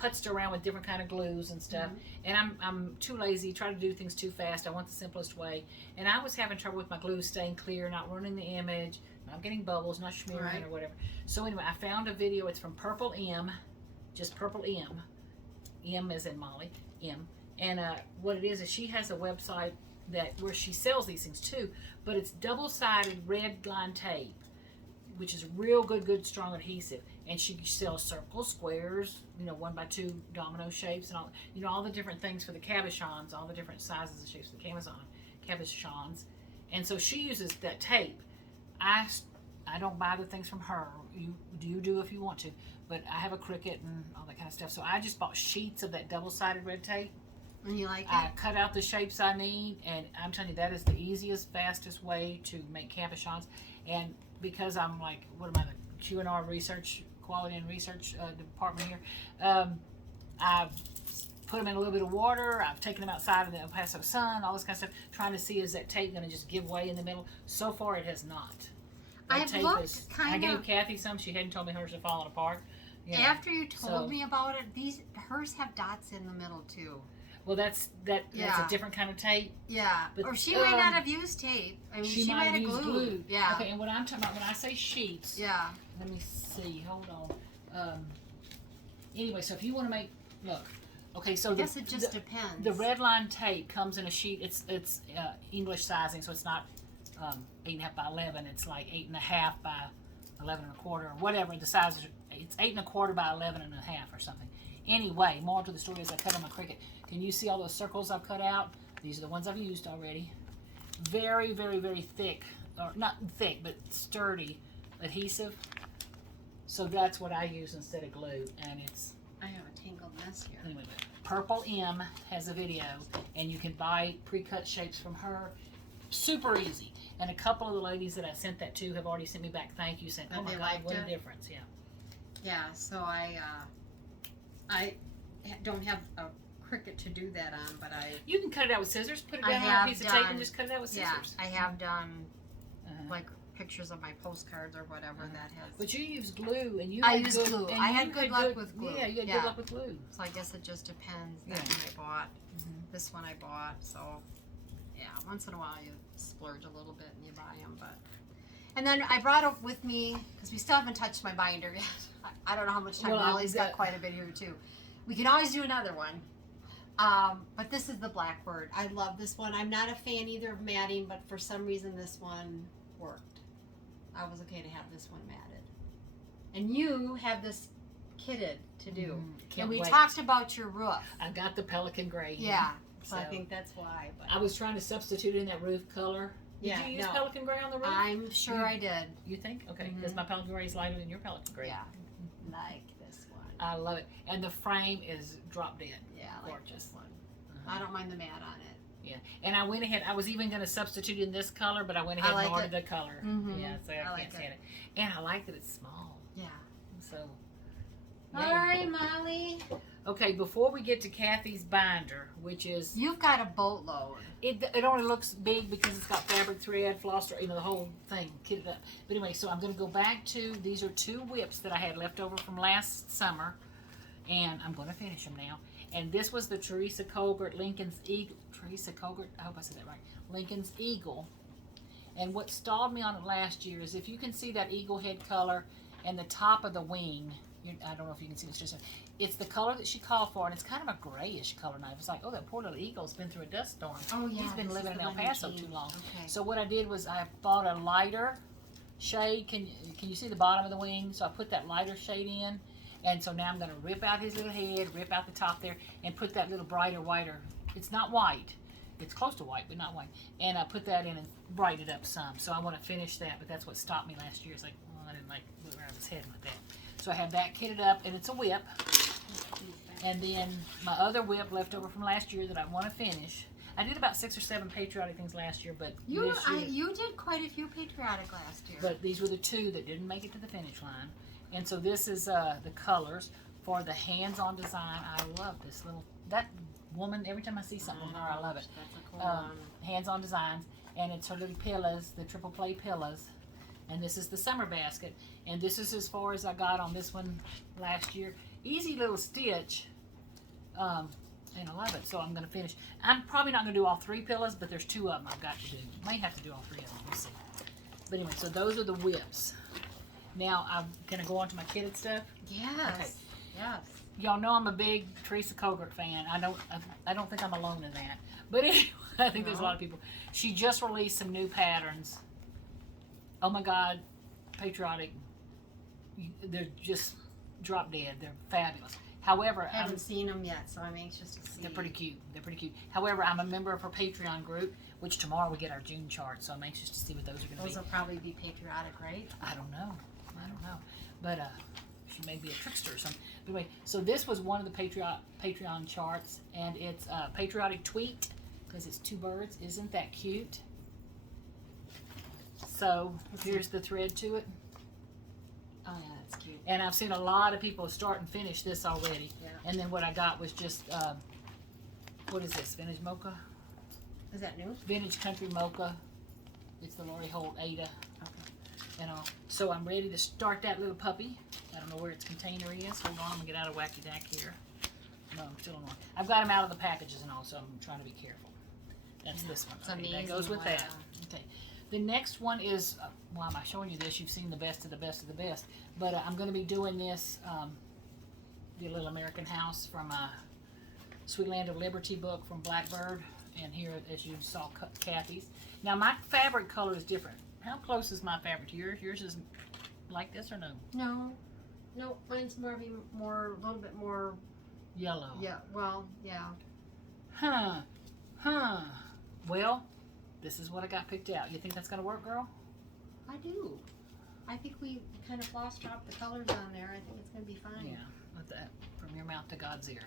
putzed around with different kind of glues and stuff. And I'm too lazy, try to do things too fast. I want the simplest way. And I was having trouble with my glue staying clear, not ruining the image, not getting bubbles, not smearing or whatever. So anyway, I found a video. It's from Purple M, just Purple M. M as in Molly, M. And what it is she has a website where she sells these things too, but it's double-sided red line tape, which is real good strong adhesive. And she sells circles, squares, 1x2 domino shapes, and all the different things for the cabochons, all the different sizes and shapes for the cabochons. And so she uses that tape. I don't buy the things from her. You do if you want to, but I have a Cricut and all that kind of stuff. So I just bought sheets of that double-sided red tape. And you like it? I cut out the shapes I need, and I'm telling you, that is the easiest, fastest way to make cabochons. And because I'm like, what am I, the Q&R research, quality and research department here, I put them in a little bit of water. I've taken them outside in the El Paso sun, all this kind of stuff, trying to see is that tape going to just give way in the middle. So far, it has not. I've looked I gave Kathy some. She hadn't told me hers had fallen apart. Yeah. After you told me about it, hers have dots in the middle too. Well, that's a different kind of tape. Yeah, but, or she might not have used tape. I mean, she might have used glue. Yeah. Okay, and what I'm talking about when I say sheets. Yeah. Let me see. Hold on. Anyway, so if you want to make, look. Okay, so I guess it just depends. The red line tape comes in a sheet. It's English sizing, so it's not 8.5 by 11. It's like 8.5 by 11 1/4 or whatever the size is. It's 8 1/4 by 11 1/2 or something. Anyway, more to the story is I cut on my Cricut. Can you see all those circles I've cut out? These are the ones I've used already. Very, very, very thick, or not thick, but sturdy adhesive. So that's what I use instead of glue, and it's. I have a tangled mess here. Anyway, Purple M has a video, and you can buy pre-cut shapes from her. Super easy. And a couple of the ladies that I sent that to have already sent me back thank you, saying, "Oh my God, what a difference!" Yeah. Yeah. So I don't have a Cricut to do that on, but You can cut it out with scissors. Put it down on a piece of tape and just cut it out with scissors. Yeah, I have done like pictures of my postcards or whatever that has. But you use glue, and I used glue. I had good luck with glue. Yeah, you had good luck with glue. So I guess it just depends. That one I bought. This one I bought. So yeah, once in a while you splurge a little bit and you buy them, but. And then I brought it with me because we still haven't touched my binder yet. I don't know how much time. Molly's got quite a bit here too. We can always do another one. But this is the Blackbird. I love this one. I'm not a fan either of matting, but for some reason this one worked. I was okay to have this one matted. And you have this kitted to do. And we talked about your roof. I got the pelican gray. Yeah. So I think that's why. But I was trying to substitute in that roof color. Did you use pelican gray on the roof? I'm sure I did. You think? Okay. Because my pelican gray is lighter than your pelican gray. Yeah. Like this one. I love it. And the frame is drop dead. Yeah, gorgeous. Like this one. I don't mind the matte on it. Yeah. And I went ahead, I was even going to substitute in this color, but I went ahead and ordered the color. Yeah, so I can't stand it. And I like that it's small. Yeah. So. All right, Molly. Okay, before we get to Kathy's binder, which is... You've got a boatload. It only looks big because it's got fabric thread, floss, the whole thing kitted up. But anyway, so I'm going to go back to, these are 2 whips that I had left over from last summer. And I'm going to finish them now. And this was the Teresa Kogut Lincoln's Eagle. Teresa Kogut, I hope I said that right. Lincoln's Eagle. And what stalled me on it last year is if you can see that eagle head color and the top of the wing, I don't know if you can see, it's the color that she called for, and it's kind of a grayish color now. It's like, oh, that poor little eagle's been through a dust storm. Oh, yeah. He's been living in El Paso too long. Okay. So what I did was I bought a lighter shade. Can you see the bottom of the wing? So I put that lighter shade in. And so now I'm going to rip out his little head, rip out the top there, and put that little brighter, whiter. It's not white. It's close to white, but not white. And I put that in and brighten it up some. So I want to finish that, but that's what stopped me last year. It's like, oh, I didn't like where I was heading with that. So I have that kitted up, and it's a whip. And then my other whip left over from last year that I want to finish. I did about 6 or 7 patriotic things last year, but you did quite a few patriotic last year. But these were the 2 that didn't make it to the finish line. And so this is the colors for the hands-on design. I love this that woman, every time I see something from her, I love it. That's a cool one. Hands-on designs. And it's her little pillows, the triple play pillows. And this is the summer basket. And this is as far as I got on this one last year. Easy little stitch. And I love it. So I'm going to finish. I'm probably not going to do all 3 pillows, but there's 2 of them I've got to do. May have to do all 3 of them. We'll see. But anyway, so those are the whips. Now, I'm going to go on to my kitted stuff. Yes. Okay. Yes. Y'all know I'm a big Teresa Kogut fan. I don't think I'm alone in that. But anyway, I think there's a lot of people. She just released some new patterns. Oh my God, patriotic. They're just drop dead. They're fabulous. However, I haven't seen them yet, so I'm anxious to see. They're pretty cute. They're pretty cute. However, I'm a member of her Patreon group, which tomorrow we get our June chart, so I'm anxious to see what those are going to be. Those will probably be patriotic, right? I don't know. But she may be a trickster or something. But anyway, so this was one of the Patreon charts, and it's patriotic tweet because it's 2 birds. Isn't that cute? So here's the thread to it. Oh yeah, that's cute. And I've seen a lot of people start and finish this already. Yeah. And then what I got was just what is this? Vintage Mocha? Is that new? Vintage Country Mocha. It's the Lori Holt Ada. Okay. And so I'm ready to start that little puppy. I don't know where its container is. Hold on, I'm gonna get out of Wacky Dack here. No, I'm still on one. I've got them out of the packages and all, so I'm trying to be careful. That's this one. It's Okay, amazing. that goes with Wow. that. Okay. The next one is, why am I showing you this? You've seen the best of the best of the best. But I'm going to be doing this, the Little American House from Sweet Land of Liberty book from Blackbird. And here, as you saw, Kathy's. Now, my fabric color is different. How close is my fabric to yours? Yours is like this or no? No, mine's a little bit more Yellow. Yeah, well, yeah. Well, this is what I got picked out. You think that's going to work, girl? I do. I think we kind of floss drop the colors on there. I think it's going to be fine. Yeah, let that from your mouth to God's ear.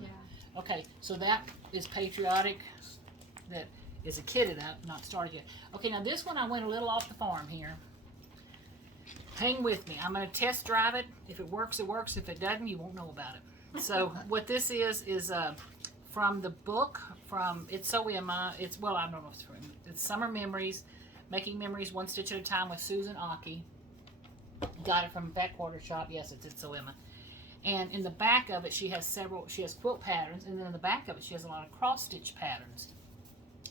No. Yeah. Okay, so that is Patriotic. That is a kitted up, not started yet. Okay, now this one I went a little off the farm here. Hang with me. I'm going to test drive it. If it works, it works. If it doesn't, you won't know about it. So what this is from the book from It's So Emma. Well, I don't know if it's from it's Summer Memories, Making Memories One Stitch at a Time with Susan Aki. Got it from Fat Quarter Shop. Yes, it's So Emma. And in the back of it, she has quilt patterns, and then in the back of it, she has a lot of cross stitch patterns,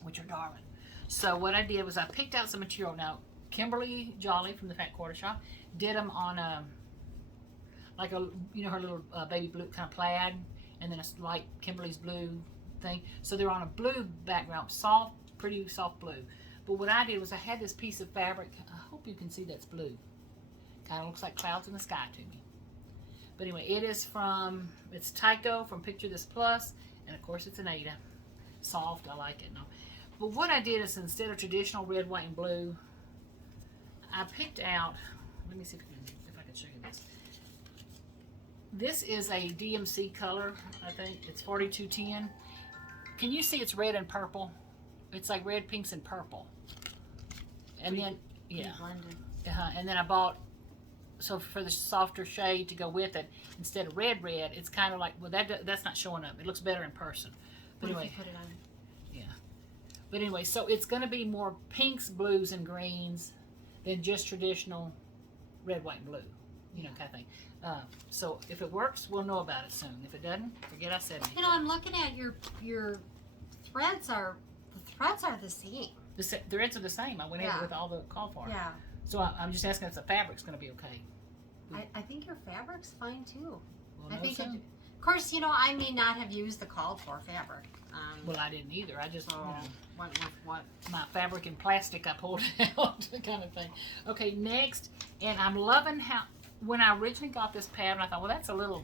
which are darling. So what I did was I picked out some material. Now, Kimberly Jolly from the Fat Quarter Shop did them on like a, her little baby blue kind of plaid, and then a light Kimberly's blue thing. So they're on a blue background, soft, pretty soft blue. But what I did was I had this piece of fabric. I hope you can see that's blue. Kind of looks like clouds in the sky to me. But anyway, it's Tycho from Picture This Plus, and of course it's an Ada. Soft, I like it. No. But what I did is instead of traditional red, white, and blue, I picked out, let me see if I can show you this. This is a DMC color, I think. It's 4210. Can you see it's red and purple? It's like red, pinks, and purple. And then, yeah. Blended. And then I bought, so for the softer shade to go with it, instead of red, it's kind of like, well, that's not showing up. It looks better in person. But What anyway, if you put it on? yeah. But anyway, so it's going to be more pinks, blues, and greens than just traditional red, white, and blue, kind of thing. So if it works, we'll know about it soon. If it doesn't, forget I said anything. I'm looking at your threads the threads are the same. The threads are the same. I went in with all the call for. Yeah. So I'm just asking if the fabric's going to be okay. I think your fabric's fine too. We'll I know think soon. of course, I may not have used the called for fabric. Well, I didn't either. I just, went with what? my fabric and plastic I pulled out, kind of thing. Okay, next, and I'm loving how, when I originally got this pattern, I thought, well, that's a little,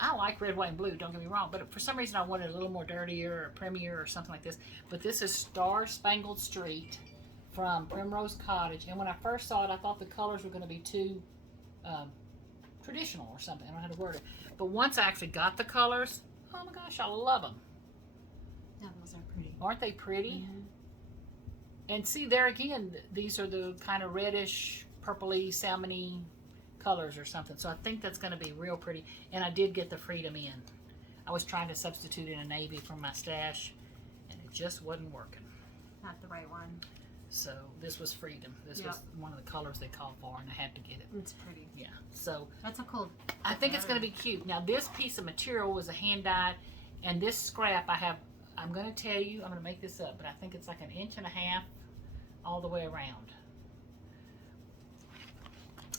I like red, white, and blue, don't get me wrong, but for some reason I wanted a little more dirtier or premier or something like this. But this is Star Spangled Street from Primrose Cottage, and when I first saw it, I thought the colors were going to be too traditional or something. I don't know how to word it. But once I actually got the colors, oh my gosh, I love them. Yeah, those are pretty. Aren't they pretty? Mm-hmm. And see, there again, these are the kind of reddish, purpley, salmony colors or something. So I think that's going to be real pretty. And I did get the Freedom in. I was trying to substitute in a navy from my stash, and it just wasn't working. Not the right one. So this was Freedom. This was one of the colors they called for, and I had to get it. It's pretty. Yeah. So That's a cool. I think it's going to be cute. Now this piece of material was a hand dyed, and this scrap I'm going to tell you, I'm going to make this up, but I think it's like 1.5 inches all the way around.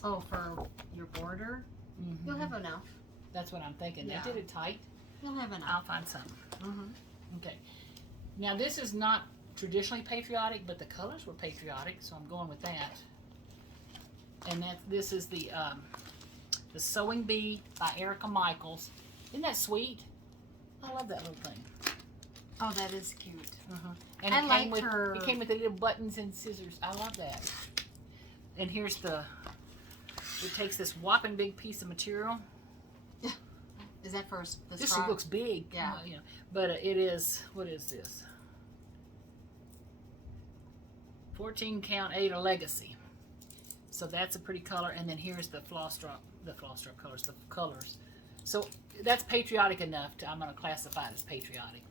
Oh, for your border, Mm-hmm. you'll have enough. That's what I'm thinking. Yeah. They did it tight. You'll have enough. I'll find something. Mm-hmm. Okay. Now this is not traditionally patriotic, but the colors were patriotic, so I'm going with that. And this is the Sewing Bee by Erica Michaels. Isn't that sweet? I love that little thing. Oh, that is cute. And I it liked came with her- It came with the little buttons and scissors. I love that. And here's it takes this whopping big piece of material. Is that first? This looks big. Yeah. But it is, what is this? 14 count Ada Legacy. So that's a pretty color. And then here's the floss drop colors, the colors. So that's patriotic enough to, I'm going to classify it as patriotic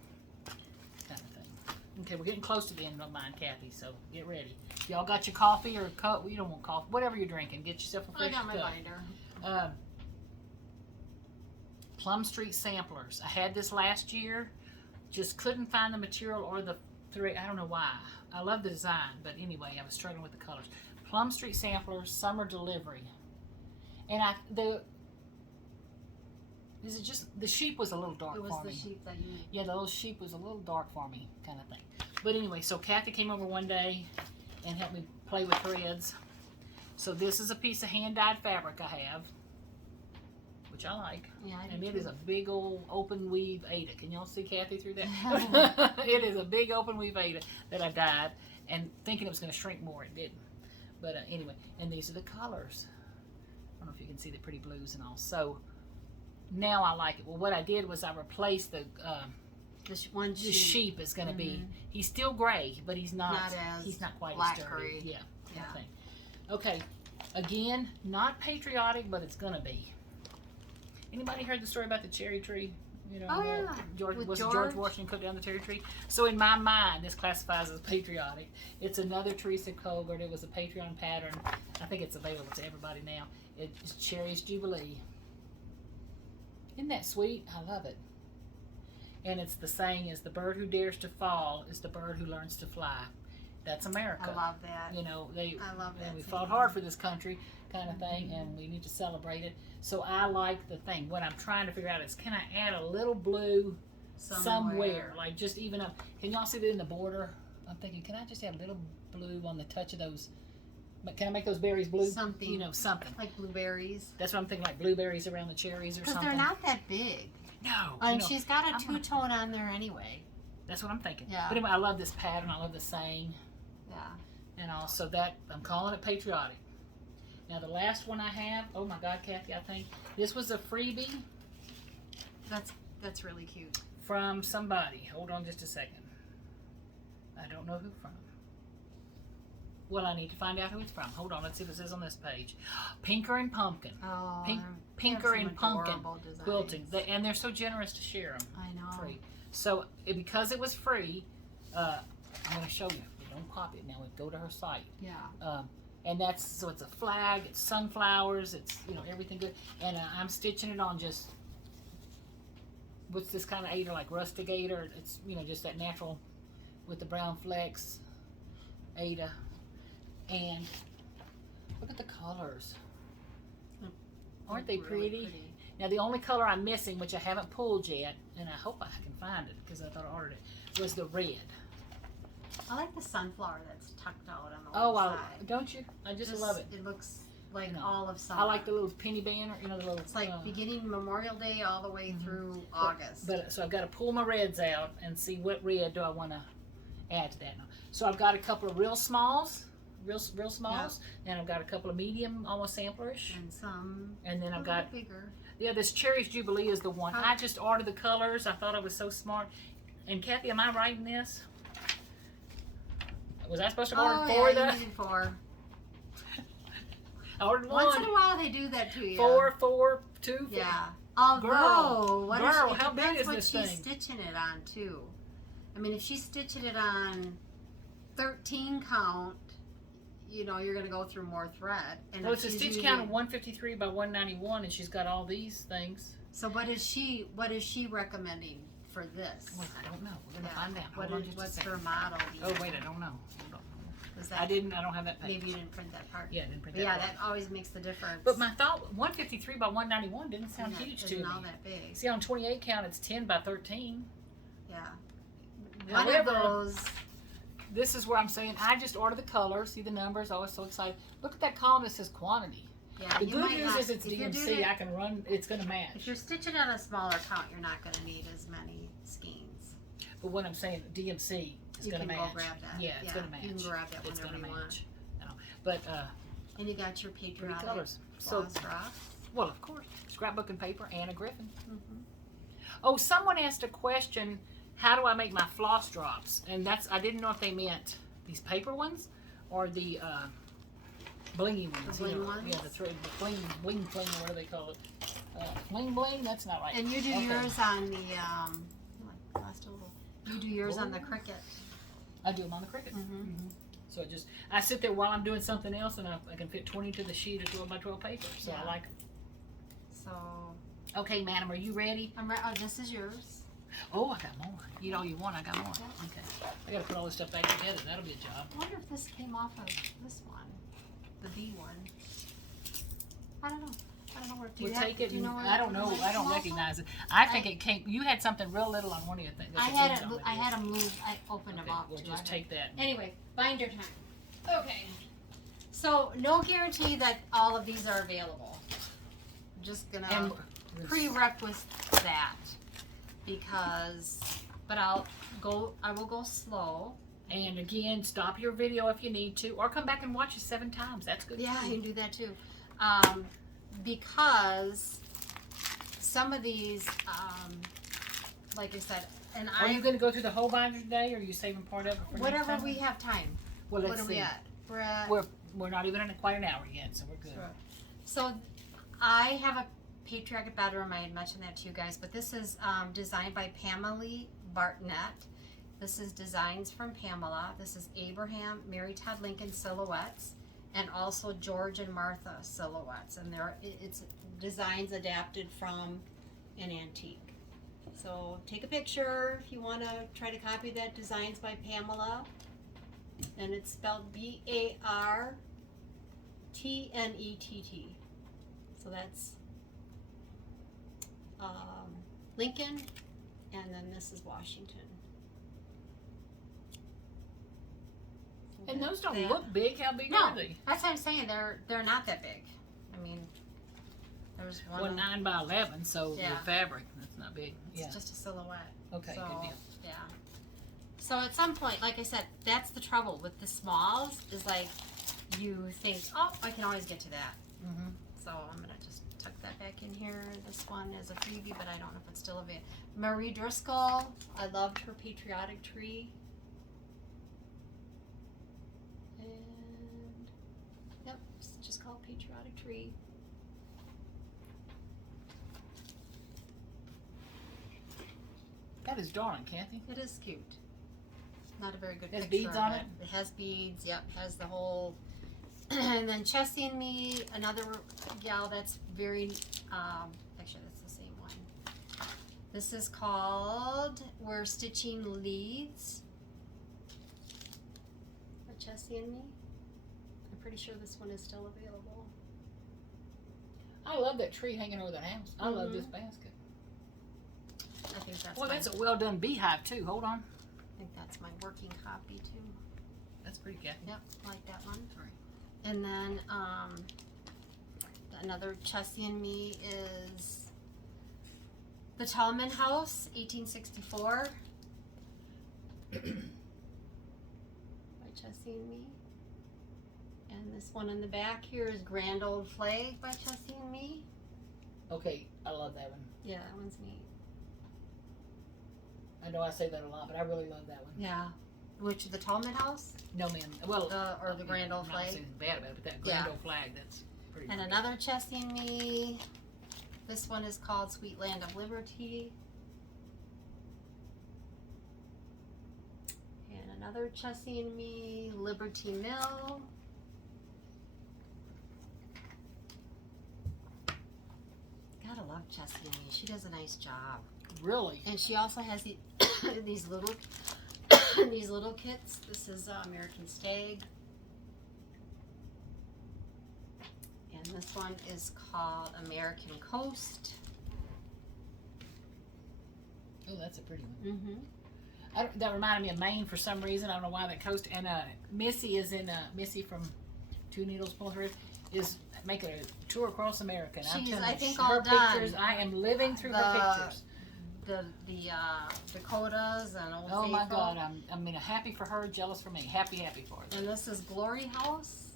kind of thing. Okay, we're getting close to the end of mine, Kathy, so get ready. Y'all got your coffee or you don't want coffee, whatever you're drinking, get yourself a fresh I got my cup. binder. Plum Street samplers. I had this last year, just couldn't find the material or the thread. I don't know why. I love the design, but anyway, I was struggling with the colors. Plum Street samplers, summer delivery, and is it just the sheep was a little dark for me. It was the sheep that you. Yeah, the little sheep was a little dark for me, kind of thing. But anyway, so Kathy came over one day and helped me play with threads. So this is a piece of hand-dyed fabric I have, which I like. Yeah, I And do it too. is a big old open weave Ada. Can y'all see Kathy through that? It is a big open weave Ada that I dyed, and thinking it was going to shrink more, it didn't. But anyway, and these are the colors. I don't know if you can see the pretty blues and all. So now I like it. Well, what I did was I replaced the one the sheep is going to be. He's still gray, but he's not as he's not quite black as sturdy. gray. Yeah. Yeah. I think. Okay. Again, not patriotic, but it's going to be. Anybody heard the story about the cherry tree? You know, Oh, yeah. George With George George? Washington cut down the cherry tree. So in my mind, this classifies as patriotic. It's another Teresa Kogut. It was a Patreon pattern. I think it's available to everybody now. It's Cherry's Jubilee. Isn't that sweet? I love it. And it's the saying is the bird who dares to fall is the bird who learns to fly. That's America. I love that. You know, I love that. we fought hard for this country kind of thing, and we need to celebrate it. So I like the thing. What I'm trying to figure out is, can I add a little blue somewhere? Like just even up. Can y'all see that in the border? I'm thinking, can I just add a little blue on the touch of those? But can I make those berries blue? Something. You know, something. Like blueberries. That's what I'm thinking, like blueberries around the cherries or Because something. they're not that big. No. And you know, she's got a I'm gonna- two-tone on there anyway. That's what I'm thinking. Yeah. But anyway, I love this pattern. I love the saying. Yeah. And also that, I'm calling it patriotic. Now the last one I have, oh my God, Kathy, I think, this was a freebie That's really cute. from somebody. Hold on just a second. I don't know who from. Well, I need to find out who it's from. Hold on, let's see if it says on this page. Pinker and Pumpkin. Oh, Pinker they have and some Pumpkin adorable designs. quilting. And they're so generous to share them I know. free. So because it was free, I'm going to show you. Don't pop it now. We go to her site. Yeah. And that's, so it's a flag, it's sunflowers, it's, you know, everything good. And I'm stitching it on just, what's this kind of Ada, like rustigator? It's, you know, just that natural with the brown flecks Ada. And look at the colors. Aren't they Really pretty? Now the only color I'm missing, which I haven't pulled yet, and I hope I can find it because I thought I ordered it, was the red. I like the sunflower that's tucked out on the Oh, one side. don't you? I just love it. It looks like You know, all of summer. I like the little penny banner, you know, the little. It's like beginning Memorial Day all the way through August. But so I've got to pull my reds out and see what red do I want to add to that now. So I've got a couple of real smalls, real smalls, and I've got a couple of medium, almost samplerish, and some and then I've got bigger. yeah. This Cherry's Jubilee is the one. How- I just ordered the colors. I thought I was so smart. And Kathy, am I right in this? Was I supposed to order four? You needed four. I ordered one. Once in a while they do that to you. 4, 2. Yeah. Although, what is Girl, it how big depends is what this she's thing? stitching it on too. I mean, if she's stitching it on 13 count, you know, you're gonna go through more thread. And Well, if it's a she's stitch count of using- 153 by 191, and she's got all these things. So what is she recommending for this? Wait, I don't know. We're gonna Yeah. find out. What Hold on is, just a what's second. her model? do you Oh know? wait, I don't know. Hold on. Was I that, don't have that page. maybe you didn't print that part. Yeah, I didn't print But that. yeah, part. that always makes the difference. But my thought, 153 by 191 didn't sound Yeah, huge to isn't me. all that big. See, on 28 count, it's 10 by 13. Yeah. However, One of those. This is where I'm saying I just ordered the colors. See the numbers? I was so excited. Look at that column that says quantity. Yeah, The you good might news not, is it's if you're DMC. doing it- I can run. It's going to If match. you're stitching on a smaller count, you're not going to need as many skeins. But what I'm saying, DMC is You going to can match. go grab that. Yeah, it's going to match. You can grab that It's whenever going to you want. match. You know. But And you got your pretty patriotic colors. So floss drops. well, of course, scrapbook and paper and a griffin. Mm-hmm. Oh, someone asked a question. How do I make my floss drops? And that's I didn't know if they meant these paper ones or the blingy ones. The bling you know, ones? Yeah, the thread, the bling, or whatever they call it. Bling bling, that's not right. And you do Okay. yours on the you do yours on the Cricut. I do them on the Cricut. Mm-hmm. So I sit there while I'm doing something else, and I can fit 20 to the sheet of 12 by 12 paper. So Yeah. I like them. So Okay, madam, are you ready? I'm ready. Oh, this is yours. Oh, I got more. Eat all you want, I got more. Yeah. Okay. I gotta put all this stuff back together. That'll be a job. I wonder if this came off of this one, the B one. I don't know. I don't know where. We'll take it. Do you know where I don't know. where it I don't came off of? recognize it. I think it came. You had something real little on one of your things. I had to move. I opened them Okay, up. we'll too. just take that. Anyway, binder time. Okay. So no guarantee that all of these are available. I'm just gonna And prerequisite that because, but I will go slow. And again, stop your video if you need to, or come back and watch it 7 times. That's good. Yeah, too. you can do that too. Because some of these, like I said, and Are you going to go through the whole binder today, or are you saving part of it for whatever next time? we have time. Well, let's What are see. we at? We're at. We're not even in quite an hour yet, so we're good. Sure. So I have a patriotic bedroom. I had mentioned that to you guys, but this is designed by Pamela Bartnett. This is designs from Pamela. This is Abraham, Mary Todd Lincoln silhouettes, and also George and Martha silhouettes. And it's designs adapted from an antique. So take a picture if you want to try to copy that. Designs by Pamela, and it's spelled Bartnett. So that's Lincoln, and then this is Washington. So And those don't that- look big. How big No, are they? that's what I'm saying. They're not that big. I mean, there's one. Well, 9 by 11, so Yeah. the fabric, that's not big. It's Yeah. just a silhouette. Okay, So, good deal. yeah. So at some point, like I said, that's the trouble with the smalls is like you think, oh, I can always get to that. Mm-hmm. So I'm gonna just tuck that back in here. This one is a freebie, but I don't know if it's still available. Marie Driscoll, I loved her patriotic tree. And yep, it's just called patriotic tree. That is darling, Kathy. It is cute. Not a very good Has picture beads of on it. It has beads, yep, has the whole and then Chessie and Me, another gal that's very actually that's the same one. This is called We're Stitching Leads by Chessie and Me. I'm pretty sure this one is still available. I love that tree hanging over the house. I love this basket. I think that's Boy, my, that's a well done beehive too. Hold on. I think that's my working copy too. That's pretty, Kathy. Yep, I like that one. Sorry. And then another Chessie and Me is The Tallman House, 1864 by Chessie and Me. And this one in the back here is Grand Old Flag by Chessie and Me. Okay, I love that one. Yeah, that one's neat. I know I say that a lot, but I really love that one. Yeah. Which, the Tallman House? No, man. Well, Or the Grand Old I'm not Flag? saying anything bad about it, but that Grand Yeah. Old Flag, that's pretty And good. another Chessie and Me. This one is called Sweet Land of Liberty. And another Chessie and Me, Liberty Mill. Gotta love Chessie and Me. She does a nice job. Really? And she also has these little these little kits. This is American Stag. And this one is called American Coast. Oh, that's a pretty one. Mm-hmm. That reminded me of Maine for some reason. I don't know why that coast. And Missy is in Missy from Two Needles Pull Thread is making a tour across America. And I'm She's, telling I you, think, her all done. pictures. I am living through her The- pictures. The Dakotas and Old Oh my Faithful. God! I mean, happy for her, jealous for me. Happy for her. And this is Glory House.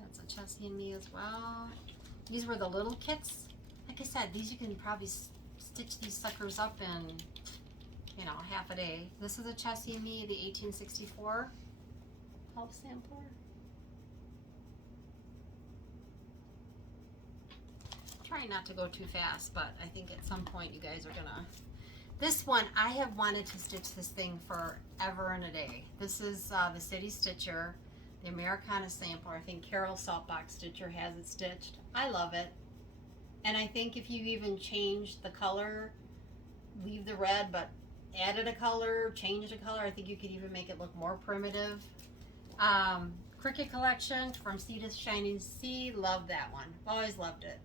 That's a Chessie and Me as well. These were the little kits. Like I said, these you can probably stitch these suckers up in, you know, half a day. This is a Chessie and Me, the 1864 help sampler. trying not to go too fast, but I think at some point you guys are gonna. This one, I have wanted to stitch this thing forever and a day. This is the City Stitcher, the Americana sampler. I think Carol Saltbox Stitcher has it stitched. I love it. And I think if you even change the color, leave the red, but added a color, changed a color, I think you could even make it look more primitive. Cricket Collection, From Sea to Shining Sea, love that one. Always loved it.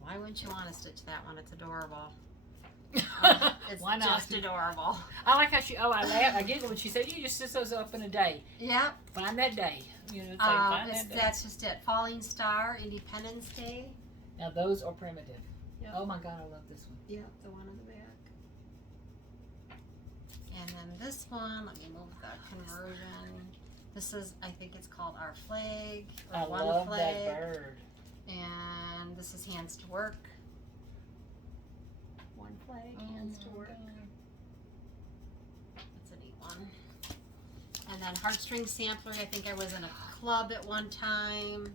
Why wouldn't you want to stitch that one? It's adorable. It's Why not? just adorable. I like how I laughed. I giggled when she said, "You just stitch those up in a day." Yep. Find that day. You know, find that day. That's just it. Falling Star, Independence Day. Now those are primitive. Yep. Oh my God, I love this one. Yep, the one on the back. And then this one, let me move the conversion. This is, I think it's called Our Flag. Or I One love Flag. that bird. And this is Hands to Work. One Flag, Hands to Work. That's a neat one. And then Heartstring Sampler. I think I was in a club at one time.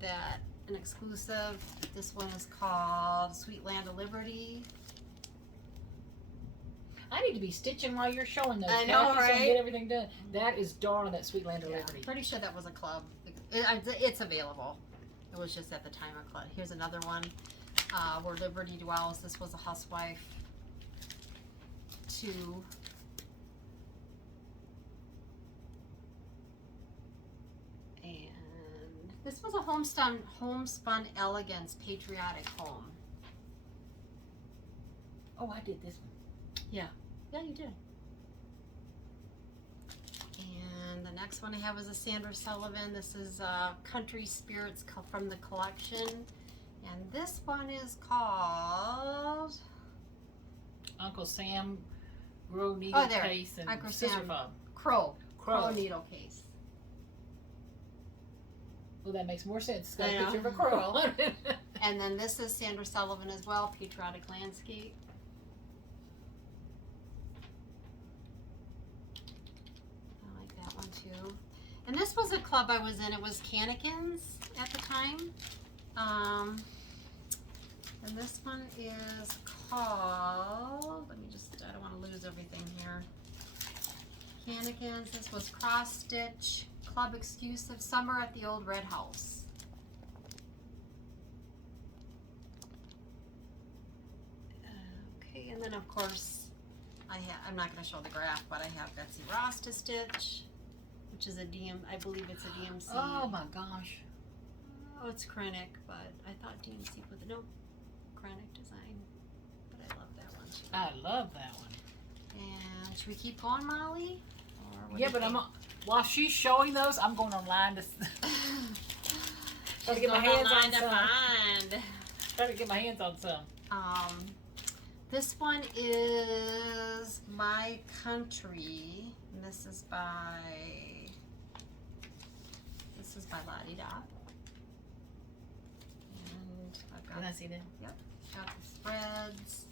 That an exclusive. This one is called Sweet Land of Liberty. I need to be stitching while you're showing those. I know, So I can right? get everything done. That is darling, that Sweet Land of Liberty. Pretty sure that was a club. It's available. It was just at the time of club. Here's another one. Where Liberty Dwells. This was a housewife. 2. And this was a homespun elegance patriotic home. Oh, I did this one. Yeah, you did. And the next one I have is a Sandra Sullivan. This is Country Spirits from the collection. And this one is called Uncle Sam Grow Needle Case and Uncle Scissor Sam. Fob. Crow Needle Case. Well, that makes more sense. It's got I a know. picture of a crow. And then this is Sandra Sullivan as well, Patriotic Landscape. I like that one too. And this was a club I was in. It was Cannikins at the time. And this one is called, let me just, I don't want to lose everything here. Cannikins, this was Cross Stitch, Club Exclusive, Summer at the Old Red House. Okay, and then of course, I'm not going to show the graph, but I have Betsy Ross to stitch, which is a I believe it's a DMC. Oh my gosh. Oh, it's Krennic, but I thought DMC with no Krennic design, but I love that one too. I love that one. And should we keep going, Molly? Or what do Yeah, you but think? while she's showing those, I'm going online to try to get my hands on some. Try to get my hands on some. This one is My Country, and this is by Lottie Dot. And I've got, Can I see that? Yep, got the threads.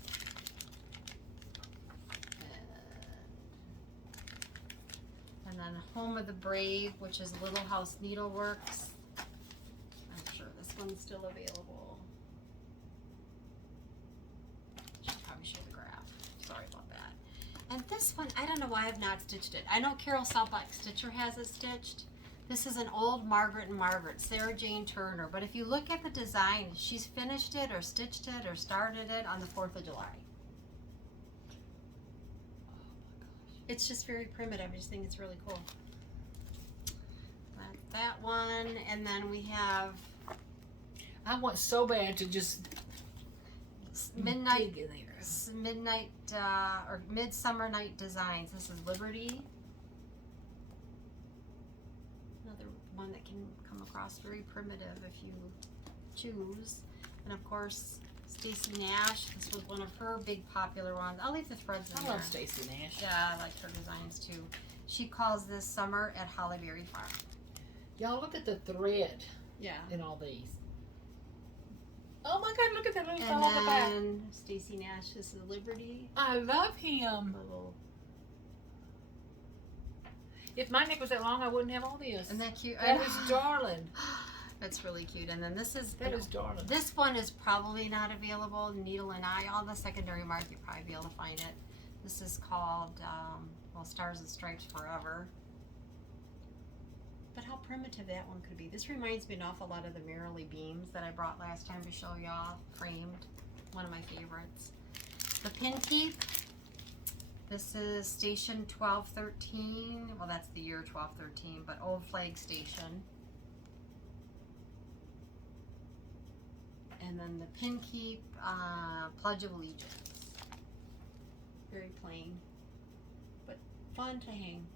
And then Home of the Brave, which is Little House Needleworks. I'm sure this one's still available. Should probably show the graph. Sorry about that. And this one, I don't know why I've not stitched it. I know Carol Saltbox Stitcher has it stitched. This is an old Margaret and Margaret, Sarah Jane Turner. But if you look at the design, she's finished it or stitched it or started it on the 4th of July. It's just very primitive. I just think it's really cool. That's that one. And then we have I want so bad to just Midnight dig in there. Midnight or Midsummer Night Designs. This is Liberty. Another one that can come across very primitive if you choose. And of course, Stacy Nash. This was one of her big popular ones. I'll leave the threads in I there. love Stacy Nash. Yeah, I like her designs too. She calls this Summer at Hollyberry Farm. Y'all look at the thread Yeah. in all these. Oh my God, look at that little And fellow on the back. then Stacy Nash, this is Liberty. I love him. Little, If my neck was that long, I wouldn't have all this. isn't that cute? That is darling. That's really cute. And then this is That is darling. this one is probably not available. Needle and Eye, all the secondary market, you'll probably be able to find it. This is called well, Stars and Stripes Forever. But how primitive that one could be. This reminds me an awful lot of the Merrily Beams that I brought last time to show y'all, framed. One of my favorites. The Pin Keep. This is Station 1213. Well, that's the year 1213, but Old Flag Station. And then the Pin Keep, Pledge of Allegiance. Very plain, but fun to hang.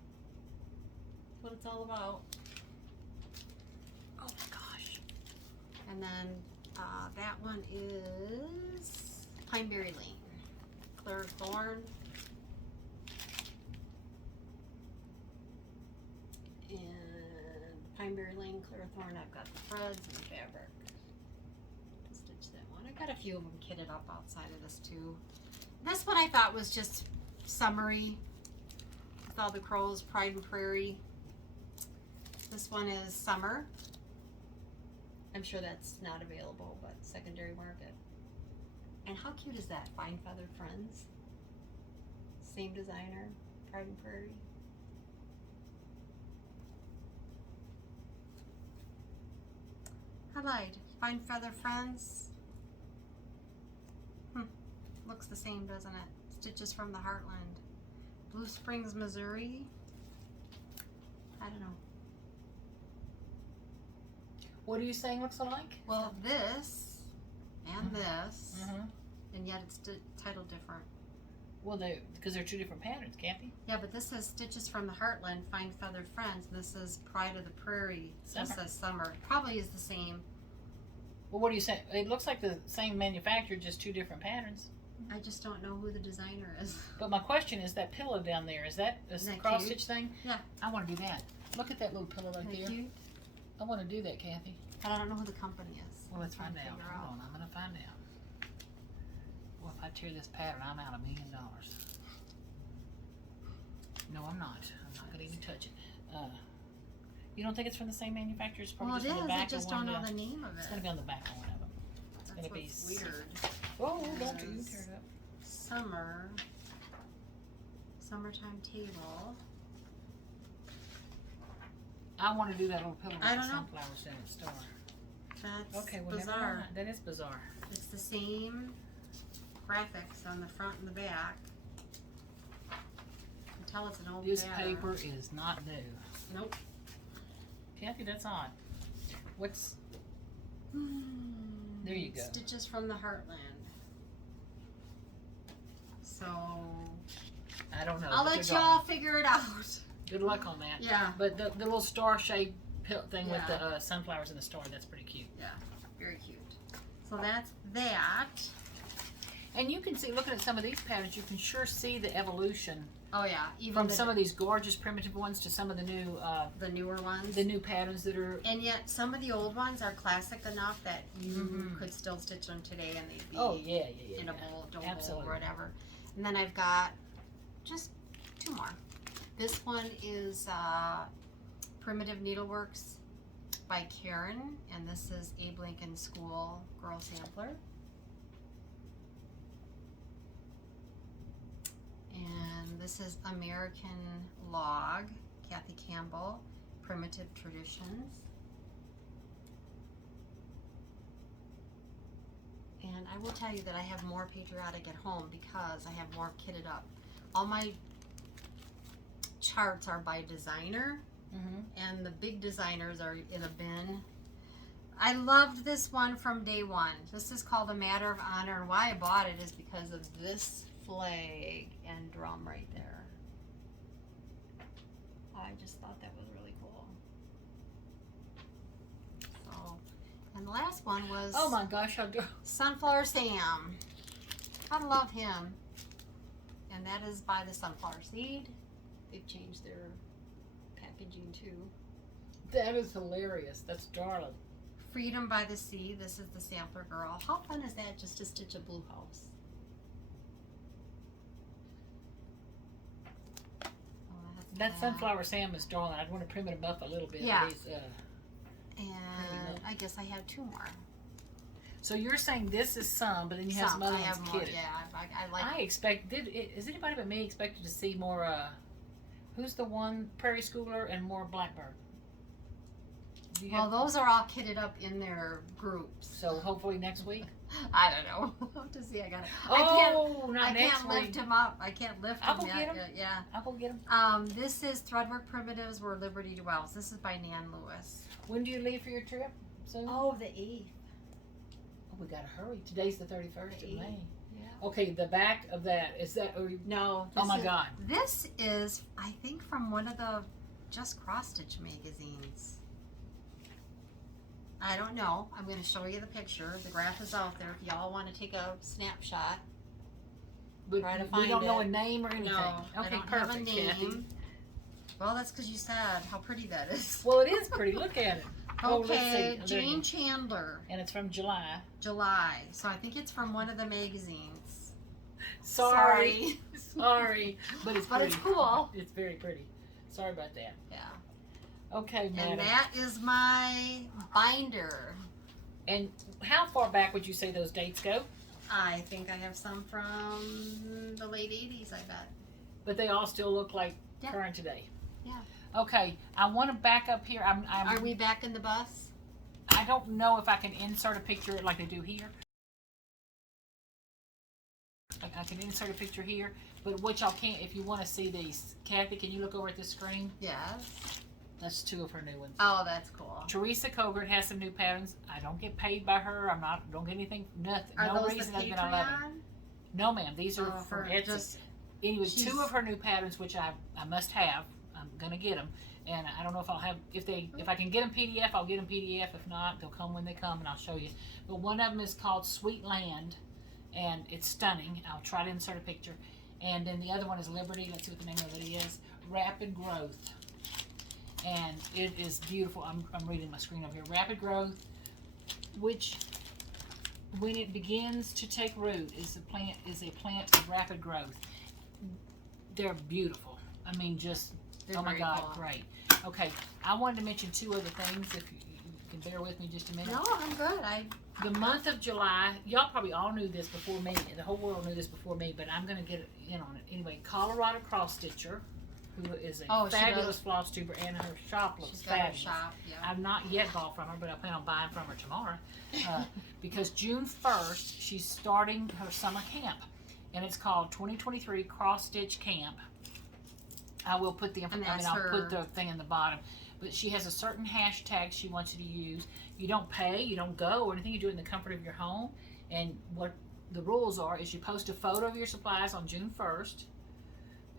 That's what it's all about. Oh my gosh. And then that one is Pineberry Lane. Claire Thorn. And Pineberry Lane, Claire Thorn, I've got the threads and the fabric. Stitch that one. I got a few of them kitted up outside of this too. This one I thought was just summery with all the crows, Pride and Prairie. This one is Summer. I'm sure that's not available, but secondary market. And how cute is that? Fine Feathered Friends. Same designer, Pride and Prairie. I lied. Fine Feather Friends. Looks the same, doesn't it? Stitches from the Heartland. Blue Springs, Missouri. I don't know. What are you saying looks alike? Well, this and this, Mm-hmm. and yet it's titled different. Well, because they're two different patterns, Kathy. Yeah, but this says Stitches from the Heartland, Fine Feathered Friends. And this is Pride of the Prairie. Summer. This says Summer. Probably is the same. Well, what do you say? It looks like the same manufacturer, just two different patterns. I just don't know who the designer is. But my question is, that pillow down there, is that a Isn't that cross cute? stitch thing? Yeah. I want to do that. Look at that little pillow right there. Cute. I want to do that, Kathy. But I don't know who the company is. Well, let's I'm find trying to out. figure Hold on, I'm gonna find out. Well, if I tear this pattern, I'm out $1 million. No, I'm not. I'm not gonna even touch it. You don't think it's from the same manufacturer? It's probably Well, it just on is. the I back just of don't one. know the name of It's it. gonna be on the back of one of them. It's That's gonna be what's weird. Oh, don't you Yes. tear it up. Summer. Summertime Table. I want to do that little pillow with I the don't know. sunflowers in it. Store. That's Okay, well, never bizarre. mind. That is bizarre. It's the same graphics on the front and the back. You can tell it's an old This pattern. paper is not new. Nope. Kathy, that's odd. What's There you go. Stitches from the Heartland. So I don't know. I'll but let they're y'all gone. figure it out. Good luck on that. Yeah. But the little star-shaped thing with Yeah. the sunflowers and the star, that's pretty cute. Yeah, very cute. So that's that. And you can see, looking at some of these patterns, you can sure see the evolution Oh yeah, even from the, some of these gorgeous primitive ones to some of the newer ones. new patterns that are. And yet some of the old ones are classic enough that you Mhm. could still stitch them today and they'd be Oh yeah. in a bowl, dough bowl, Absolutely. or whatever. And then I've got just two more. This one is Primitive Needleworks by Karen, and this is Abe Lincoln School Girl Sampler. And this is American Log, Kathy Campbell, Primitive Traditions. And I will tell you that I have more Patriotic at home because I have more kitted up. All my charts are by designer, Mm-hmm. and the big designers are in a bin. I loved this one from day one. This is called A Matter of Honor, and why I bought it is because of this flag and drum right there. I just thought that was really cool. So, and the last one was Oh my gosh, I do. Sunflower Sam. I love him. And that is by the Sunflower Seed. They've changed their packaging too. That is hilarious. That's darling. Freedom by the Sea. This is the Sampler Girl. How fun is that just to stitch a blue house? Oh, that's That sunflower Sam is darling. I'd want to primitive him up a little bit. Yeah. He's, And I guess I have 2 more. So you're saying this is some, but then you have some other I ones have more. kitted. Yeah, I like. Is anybody but me expected to see more, who's the one Prairie Schooler and more Blackbird? Well, those are all kitted up in their groups. So hopefully next week? I don't know. We'll have to see. I next week. can't lift him up. I can't lift I'll him go yet. get him. Yeah. I'll go get him. This is Threadwork Primitives Where Liberty Dwells. This is by Nan Lewis. When do you leave for your trip? Soon? Oh, the 8th. Oh, we gotta hurry. Today's the 31st of May. Yeah. Okay, the back of that, is that... No. Oh my God. This is, I think, from one of the Just Cross Stitch magazines. I don't know. I'm going to show you the picture. The graph is out there if y'all want to take a snapshot. But Try to we find don't know a it. name or anything. No, Okay, I don't perfect, have a name. Kathy. Well, that's because you said how pretty that is. Well, it is pretty. Look at it. Oh, let's Okay, see. Jane Chandler, And it's from July. July. So I think it's from one of the magazines. Sorry. Sorry. But it's But pretty. it's cool. It's very pretty. Sorry about that. Yeah. Okay, madam. And that is my binder. And how far back would you say those dates go? I think I have some from the late 80s, I bet. But they all still look like Yeah. current today. Yeah. Okay, I want to back up here. Are we back in the bus? I don't know if I can insert a picture like they do here. I can insert a picture here, but what y'all can't, if you want to see these, Kathy, can you look over at the screen? Yes. That's 2 of her new ones. Oh, that's cool. Teresa Kogut has some new patterns. I don't get paid by her. Don't get anything, nothing. Are no those reason the other than I love it. Patreon? No, ma'am. These are Oh, for for Etsy. just- Anyway, she's- 2 of her new patterns, which I must have. I'm gonna get them, and I don't know if I'll have if I can get them PDF, I'll get them PDF. If not, they'll come when they come, and I'll show you. But one of them is called Sweet Land, and it's stunning. I'll try to insert a picture. And then the other one is Liberty. Let's see what the name of it is. Rapid Growth, and it is beautiful. I'm reading my screen over here. Rapid Growth, which when it begins to take root is a plant of rapid growth. They're beautiful. I mean, just They're oh my very God, cool. great. Okay, I wanted to mention 2 other things. If you can bear with me just a minute. No, I'm good. The month of July, y'all probably all knew this before me. The whole world knew this before me, but I'm gonna get in on it anyway. Colorado Cross Stitcher, who is a fabulous floss tuber, and her shop looks She's got her fabulous. shop, yeah. I've not yet bought from her, but I plan on buying from her tomorrow. Because June 1st, she's starting her summer camp. And it's called 2023 Cross Stitch Camp. I will put the I'll put the thing in the bottom. But she has a certain hashtag she wants you to use. You don't pay, you don't go or anything. You do it in the comfort of your home. And what the rules are is you post a photo of your supplies on June 1st,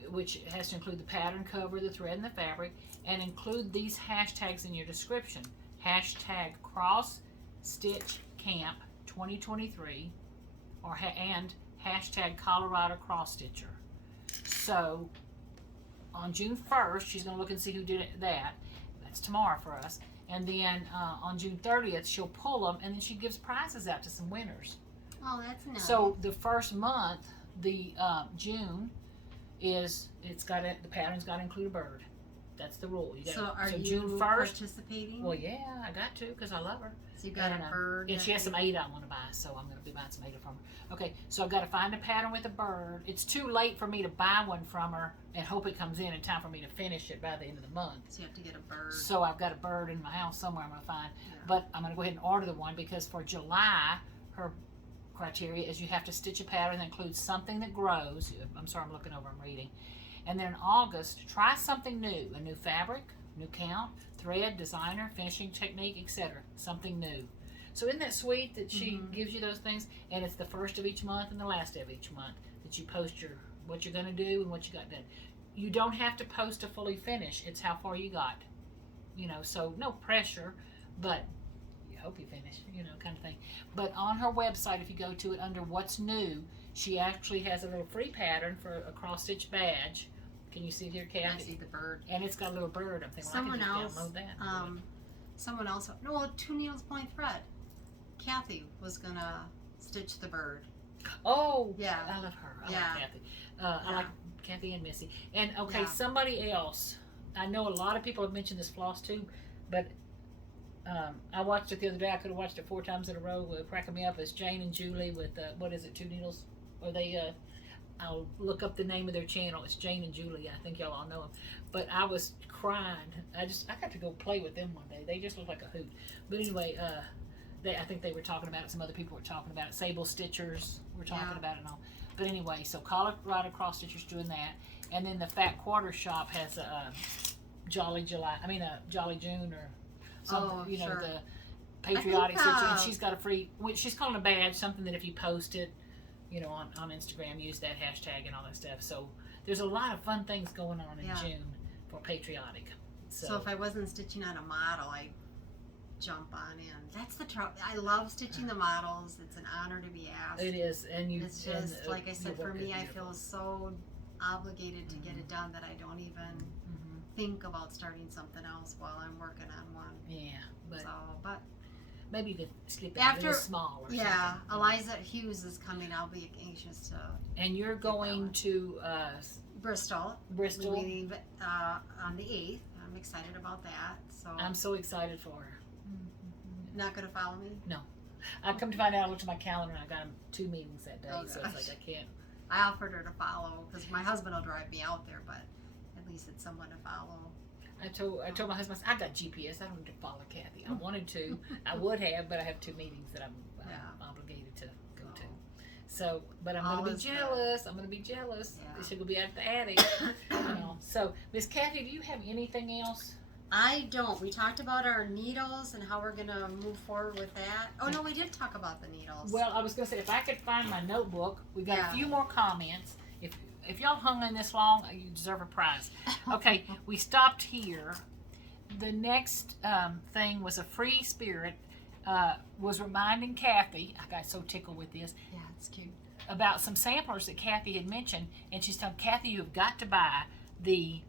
which has to include the pattern cover, the thread, and the fabric, and include these hashtags in your description. Hashtag Cross Stitch Camp 2023 and hashtag Colorado Cross Stitcher. So on June 1st, she's going to look and see who did that. That's tomorrow for us. And then on June 30th, she'll pull them, and then she gives prizes out to some winners. Oh, that's nice. So the first month, the June, the pattern's got to include a bird. That's the rule. So are you June 1st, participating? well, yeah, I got to because I love her. So you got a bird. And she has some Ada I want to buy, so I'm going to be buying some Ada from her. Okay, so I've got to find a pattern with a bird. It's too late for me to buy one from her and hope it comes in time for me to finish it by the end of the month. So you have to get a bird. So I've got a bird in my house somewhere I'm going to find. Yeah. But I'm going to go ahead and order the one because for July, her criteria is you have to stitch a pattern that includes something that grows. I'm sorry, I'm looking over, I'm reading. And then in August, try something new, a new fabric, new count, thread, designer, finishing technique, etc. Something new. So isn't that sweet that she gives you those things? And it's the first of each month and the last of each month that you post what you're going to do and what you got done. You don't have to post a fully finish. It's how far you got. So no pressure, but you hope you finish, kind of thing. But on her website, if you go to it under what's new, she actually has a little free pattern for a cross stitch badge. Can you see it here, Kathy? I see the bird. And it's got a little bird. I'm thinking, Someone I can else, just download that. Someone else. No, 2 needles point thread. Kathy was gonna stitch the bird. Oh, yeah, I love her. I yeah. like Kathy. I like Kathy and Missy. And okay, Yeah. somebody else. I know a lot of people have mentioned this Flosstube, but I watched it the other day. I could have watched it 4 times in a row. Cracking me up is Jane and Julie with what is it? 2 needles? Or they? I'll look up the name of their channel. It's Jane and Julie. I think y'all all know them. But I was crying. I got to go play with them one day. They just look like a hoot. But anyway, I think they were talking about it. Some other people were talking about it. Sable Stitchers were talking about it and all. But anyway, so Colorado Cross Stitchers doing that, and then the Fat Quarter Shop has a Jolly June or something. Sure. The Patriotic Stitcher, and she's got a free. She's calling a badge something that if you post it, on Instagram, use that hashtag and all that stuff. So there's a lot of fun things going on in June for Patriotic. So if I wasn't stitching on a model, I jump on in. That's the trouble. I love stitching the models. It's an honor to be asked. It is, and it's just like I said, for me, I feel so obligated to get it done that I don't even think about starting something else while I'm working on one. Yeah, but maybe you could slip it a little small or something. Yeah, Eliza Hughes is coming. I'll be anxious to. And you're going to Bristol. We leave on the 8th. I'm excited about that. So I'm so excited for her. Not going to follow me? No. I come to find out, I looked at my calendar and I got 2 meetings that day, so it's like I can't. I offered her to follow because my husband will drive me out there, but at least it's someone to follow. I told my husband, I got GPS. I don't need to follow Kathy. I wanted to. I would have, but I have 2 meetings that I'm obligated to go to. So, but I'm going to be jealous. I'm going to be jealous. Yeah. She'll be at the attic. So, Miss Kathy, do you have anything else? I don't. We talked about our needles and how we're going to move forward with that. Oh, no, we did talk about the needles. Well, I was going to say, if I could find my notebook, we got a few more comments. If y'all hung in this long, you deserve a prize. Okay, we stopped here. The next thing was a free spirit. Was reminding Kathy, I got so tickled with this. Yeah, it's cute. About some samplers that Kathy had mentioned, and she's telling Kathy, you've got to buy the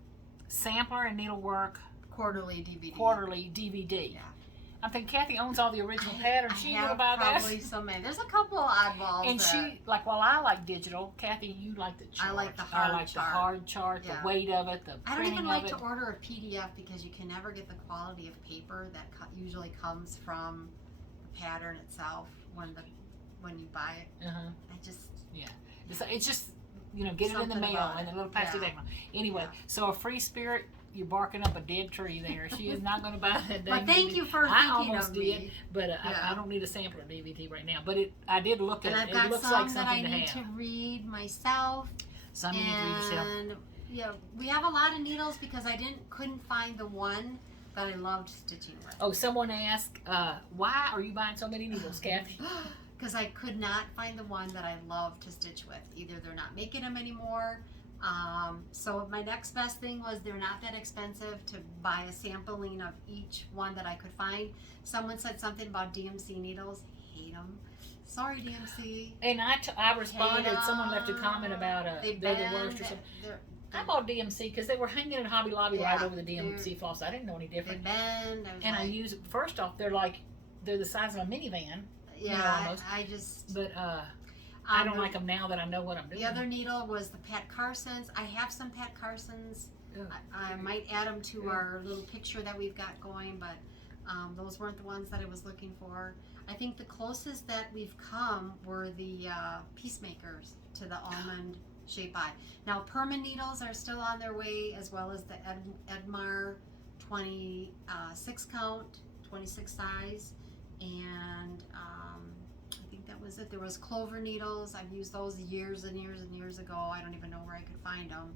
Sampler and Needlework Quarterly DVD. Yeah. I'm thinking Kathy owns all the original patterns. She knew about that. Probably so many. There's a couple of oddballs. And she, while I like digital, Kathy, you like the chart. I like the hard chart. The hard chart, the weight of it, the I don't even like to order a PDF because you can never get the quality of paper that usually comes from the pattern itself when you buy it. It's just get it in the mail and a little plastic bag. Anyway, so a free spirit. You're barking up a dead tree there. She is not going to buy that. But thank you for thinking of me. I almost did, but I don't need a sampler DVD right now. But I did look at it. And I've got looks some like something that I need to read myself. Some you need to read yourself. And we have a lot of needles because I couldn't find the one that I loved stitching with. Oh, someone asked, why are you buying so many needles, Kathy? Because I could not find the one that I love to stitch with. Either they're not making them anymore. So my next best thing was they're not that expensive to buy a sampling of each one that I could find. Someone said something about DMC needles. Hate them. Sorry, DMC. And I responded. Someone left a comment about they're the worst or something. I bought DMC because they were hanging in Hobby Lobby right over the DMC floss. I didn't know any different. They bend. And I use first off, they're the size of a minivan. Yeah, almost. I just. But I don't like them now that I know what I'm doing. The other needle was the Pat Carsons. I have some Pat Carsons. I might add them to our little picture that we've got going, but those weren't the ones that I was looking for. I think the closest that we've come were the Peacemakers to the almond shape eye. Now, Permin needles are still on their way, as well as the Edmar 26 count, 26 size, and I think that was it. There was clover needles. I've used those years and years and years ago. I don't even know where I could find them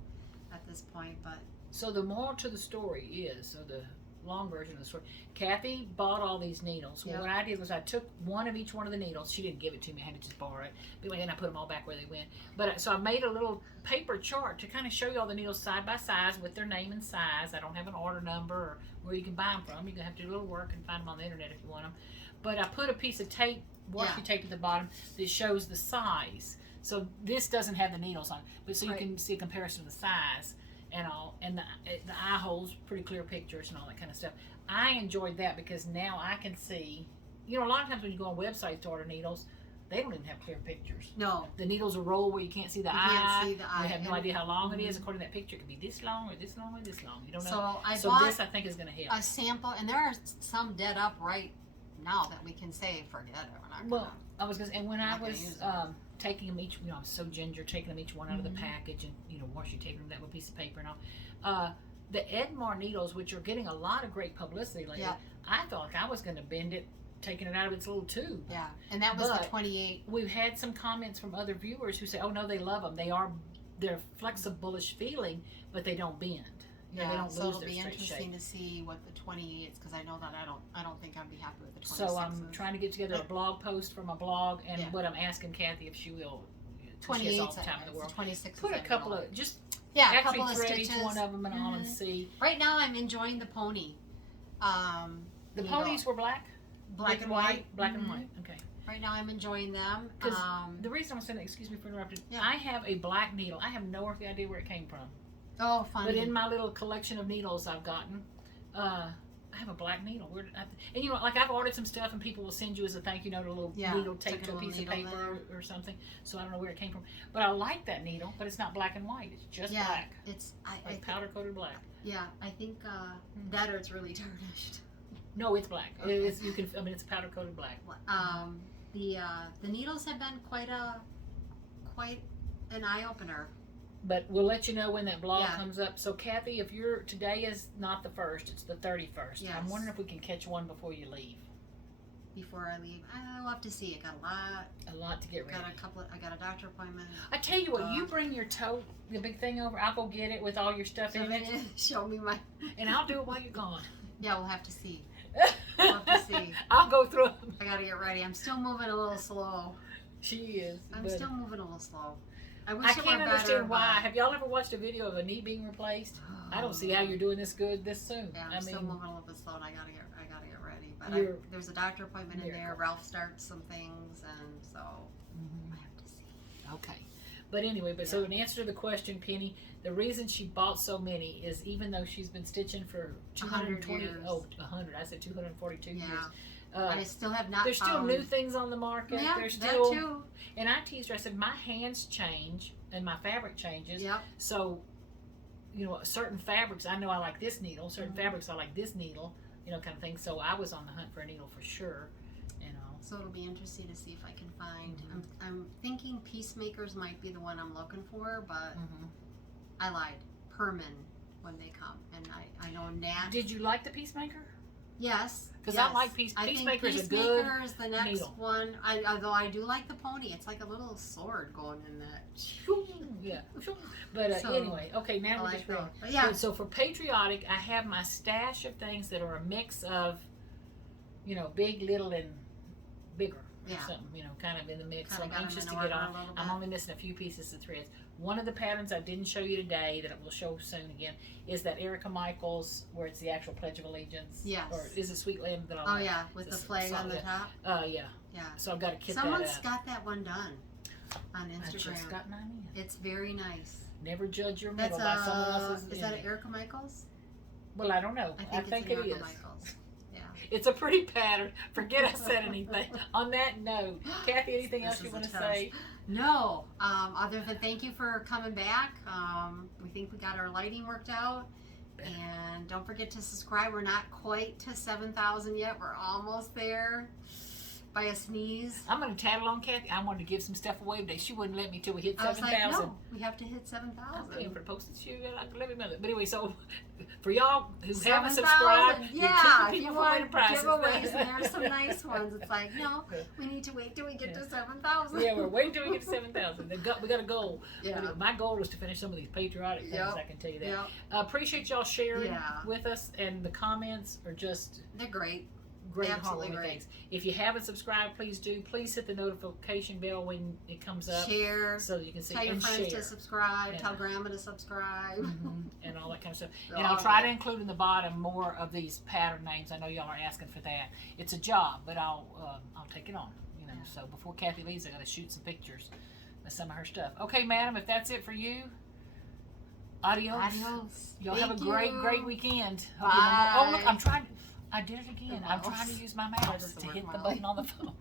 at this point. But so the moral to the story is, so the long version of the story, Kathy bought all these needles. Well, what I did was I took one of each one of the needles. She didn't give it to me. I had to just borrow it. But then I put them all back where they went. But so I made a little paper chart to kind of show you all the needles side by side with their name and size. I don't have an order number or where you can buy them from. You're going to have to do a little work and find them on the internet if you want them. But I put a piece of tape, washi tape at the bottom that shows the size. So this doesn't have the needles on it, but so you can see a comparison of the size and all, and the eye holes, pretty clear pictures and all that kind of stuff. I enjoyed that because now I can see, a lot of times when you go on websites to order needles, they don't even have clear pictures. No. The needles are rolled where you can't see the eye. Can't see the eye. You have no idea how long it is. According to that picture, it could be this long or this long or this long. You don't know. So I so bought this, I think, is going to help. a sample, and there are some dead up right now that we can say, forget it. We're not Well, gonna. I was going to, and when I Not gonna was use taking them each, I'm so ginger, taking them each one out of the package and, washi taping them that with a piece of paper and all. The Edmar needles, which are getting a lot of great publicity lately, I felt like I was going to bend it, taking it out of its little tube. Yeah, and that was the 28. We've had some comments from other viewers who say, "Oh no, they love them. They're flexible-ish feeling, but they don't bend. Yeah, they don't so lose it'll their be straight interesting shape." to see what the 28s, because I know that I don't think I'd be happy with the 26s. So I'm trying to get together a blog post from a blog, and Yeah. what I'm asking Kathy if she will. 28s, she has all the time in the world. 26. Put a couple of just a couple actually of thread stitches. each one of them and all and see. Right now, I'm enjoying the pony. The ponies were black, black and white. black and white. Okay. Right now, I'm enjoying them. Because the reason I'm saying that, excuse me for interrupting, I have a black needle. I have no earthly idea where it came from. Oh, funny. But in my little collection of needles I've gotten, I have a black needle. And like I've ordered some stuff and people will send you as a thank you note a little needle taped to a piece of paper or something. So I don't know where it came from. But I like that needle, but it's not black and white. It's just black. It's like powder coated black. Yeah, I think that or it's really tarnished. No, it's black. Okay. It's it's powder coated black. The needles have been quite an eye opener. But we'll let you know when that blog comes up. So Kathy, if today is not the 1st, it's the 31st. Yes. I'm wondering if we can catch one before you leave. Before I leave, I'll have to see. I got a lot to get ready. I got a doctor appointment. I tell you what, you bring your tote, the big thing over. I'll go get it with all your stuff in it. Show me my. And I'll do it while you're gone. Yeah, we'll have to see. We'll have to see. I'll go through them. I gotta get ready. I'm still moving a little slow. She is. I'm still moving a little slow. I can't understand why. Have y'all ever watched a video of a knee being replaced? I don't see how you're doing this good this soon. Yeah, I'm still moving a little bit slow, and I gotta get ready. But there's a doctor appointment in there. Ralph starts some things, and so I have to see. Okay. But anyway, so in answer to the question, Penny, the reason she bought so many is even though she's been stitching for 220, 100, I said 242 years. I still have not. There's still new things on the market. Yeah, there's still, that too. And I teased her. I said my hands change and my fabric changes. Yep. So, certain fabrics I know I like this needle. Certain fabrics I like this needle. Kind of thing. So I was on the hunt for a needle for sure. So it'll be interesting to see if I can find. I'm thinking Peacemakers might be the one I'm looking for, but I lied. Permin when they come, and I know Nat. Did you like the Peacemaker? Yes, because I like Peacemaker is a good Peacemaker is the next needle. one. Although I do like the pony, it's like a little sword going in that. Yeah, but anyway, okay. Now we're just ready. Yeah. So for Patriotic, I have my stash of things that are a mix of, big, little, and bigger. Or something, kind of in the mix. So I'm anxious to get on. I'm only missing a few pieces of threads. One of the patterns I didn't show you today that I will show soon again is that Erica Michaels where it's the actual Pledge of Allegiance. Yes. Or is it Sweet Land that Oh yeah, with the flag on the top. Yeah. Yeah. So I've got to kit Someone's that up. got that one done on Instagram. I just got mine in. It's very nice. Never judge your middle by someone else's. Is that an Erica Michaels? Well, I don't know. I think it is. Michaels. Yeah. It's a pretty pattern. Forget I said anything. On that note, Kathy, anything else you want to say? No. Other than thank you for coming back. We think we got our lighting worked out. And don't forget to subscribe. We're not quite to 7,000 yet. We're almost there. By a sneeze. I'm going to tattle on Kathy. I wanted to give some stuff away today. She wouldn't let me till we hit 7,000. No, we have to hit 7,000. I'm paying for the postage. Let me know that. But anyway, so for y'all who 7, haven't subscribed, yeah, if you want giveaways, and there's some nice ones. It's like, no, we need to wait till we get to 7,000. Yeah, we're waiting till we get to 7,000. We got a goal. Yeah. My goal is to finish some of these patriotic things. I can tell you that. Yep. Appreciate y'all sharing with us, and the comments are just they're great. Great, absolutely heartwarming great. Things. If you haven't subscribed, please do. Please hit the notification bell when it comes up. Share. So you can see. Tell your friends share. to subscribe. Yeah. Tell grandma to subscribe. And all that kind of stuff. And I'll try to include in the bottom more of these pattern names. I know y'all are asking for that. It's a job, but I'll take it on. So before Kathy leaves, I got to shoot some pictures of some of her stuff. Okay, madam, if that's it for you, adios. Adios. Y'all have a great weekend. Bye. Oh, look, I did it again. I'm trying to use my mouse to hit the button on the phone.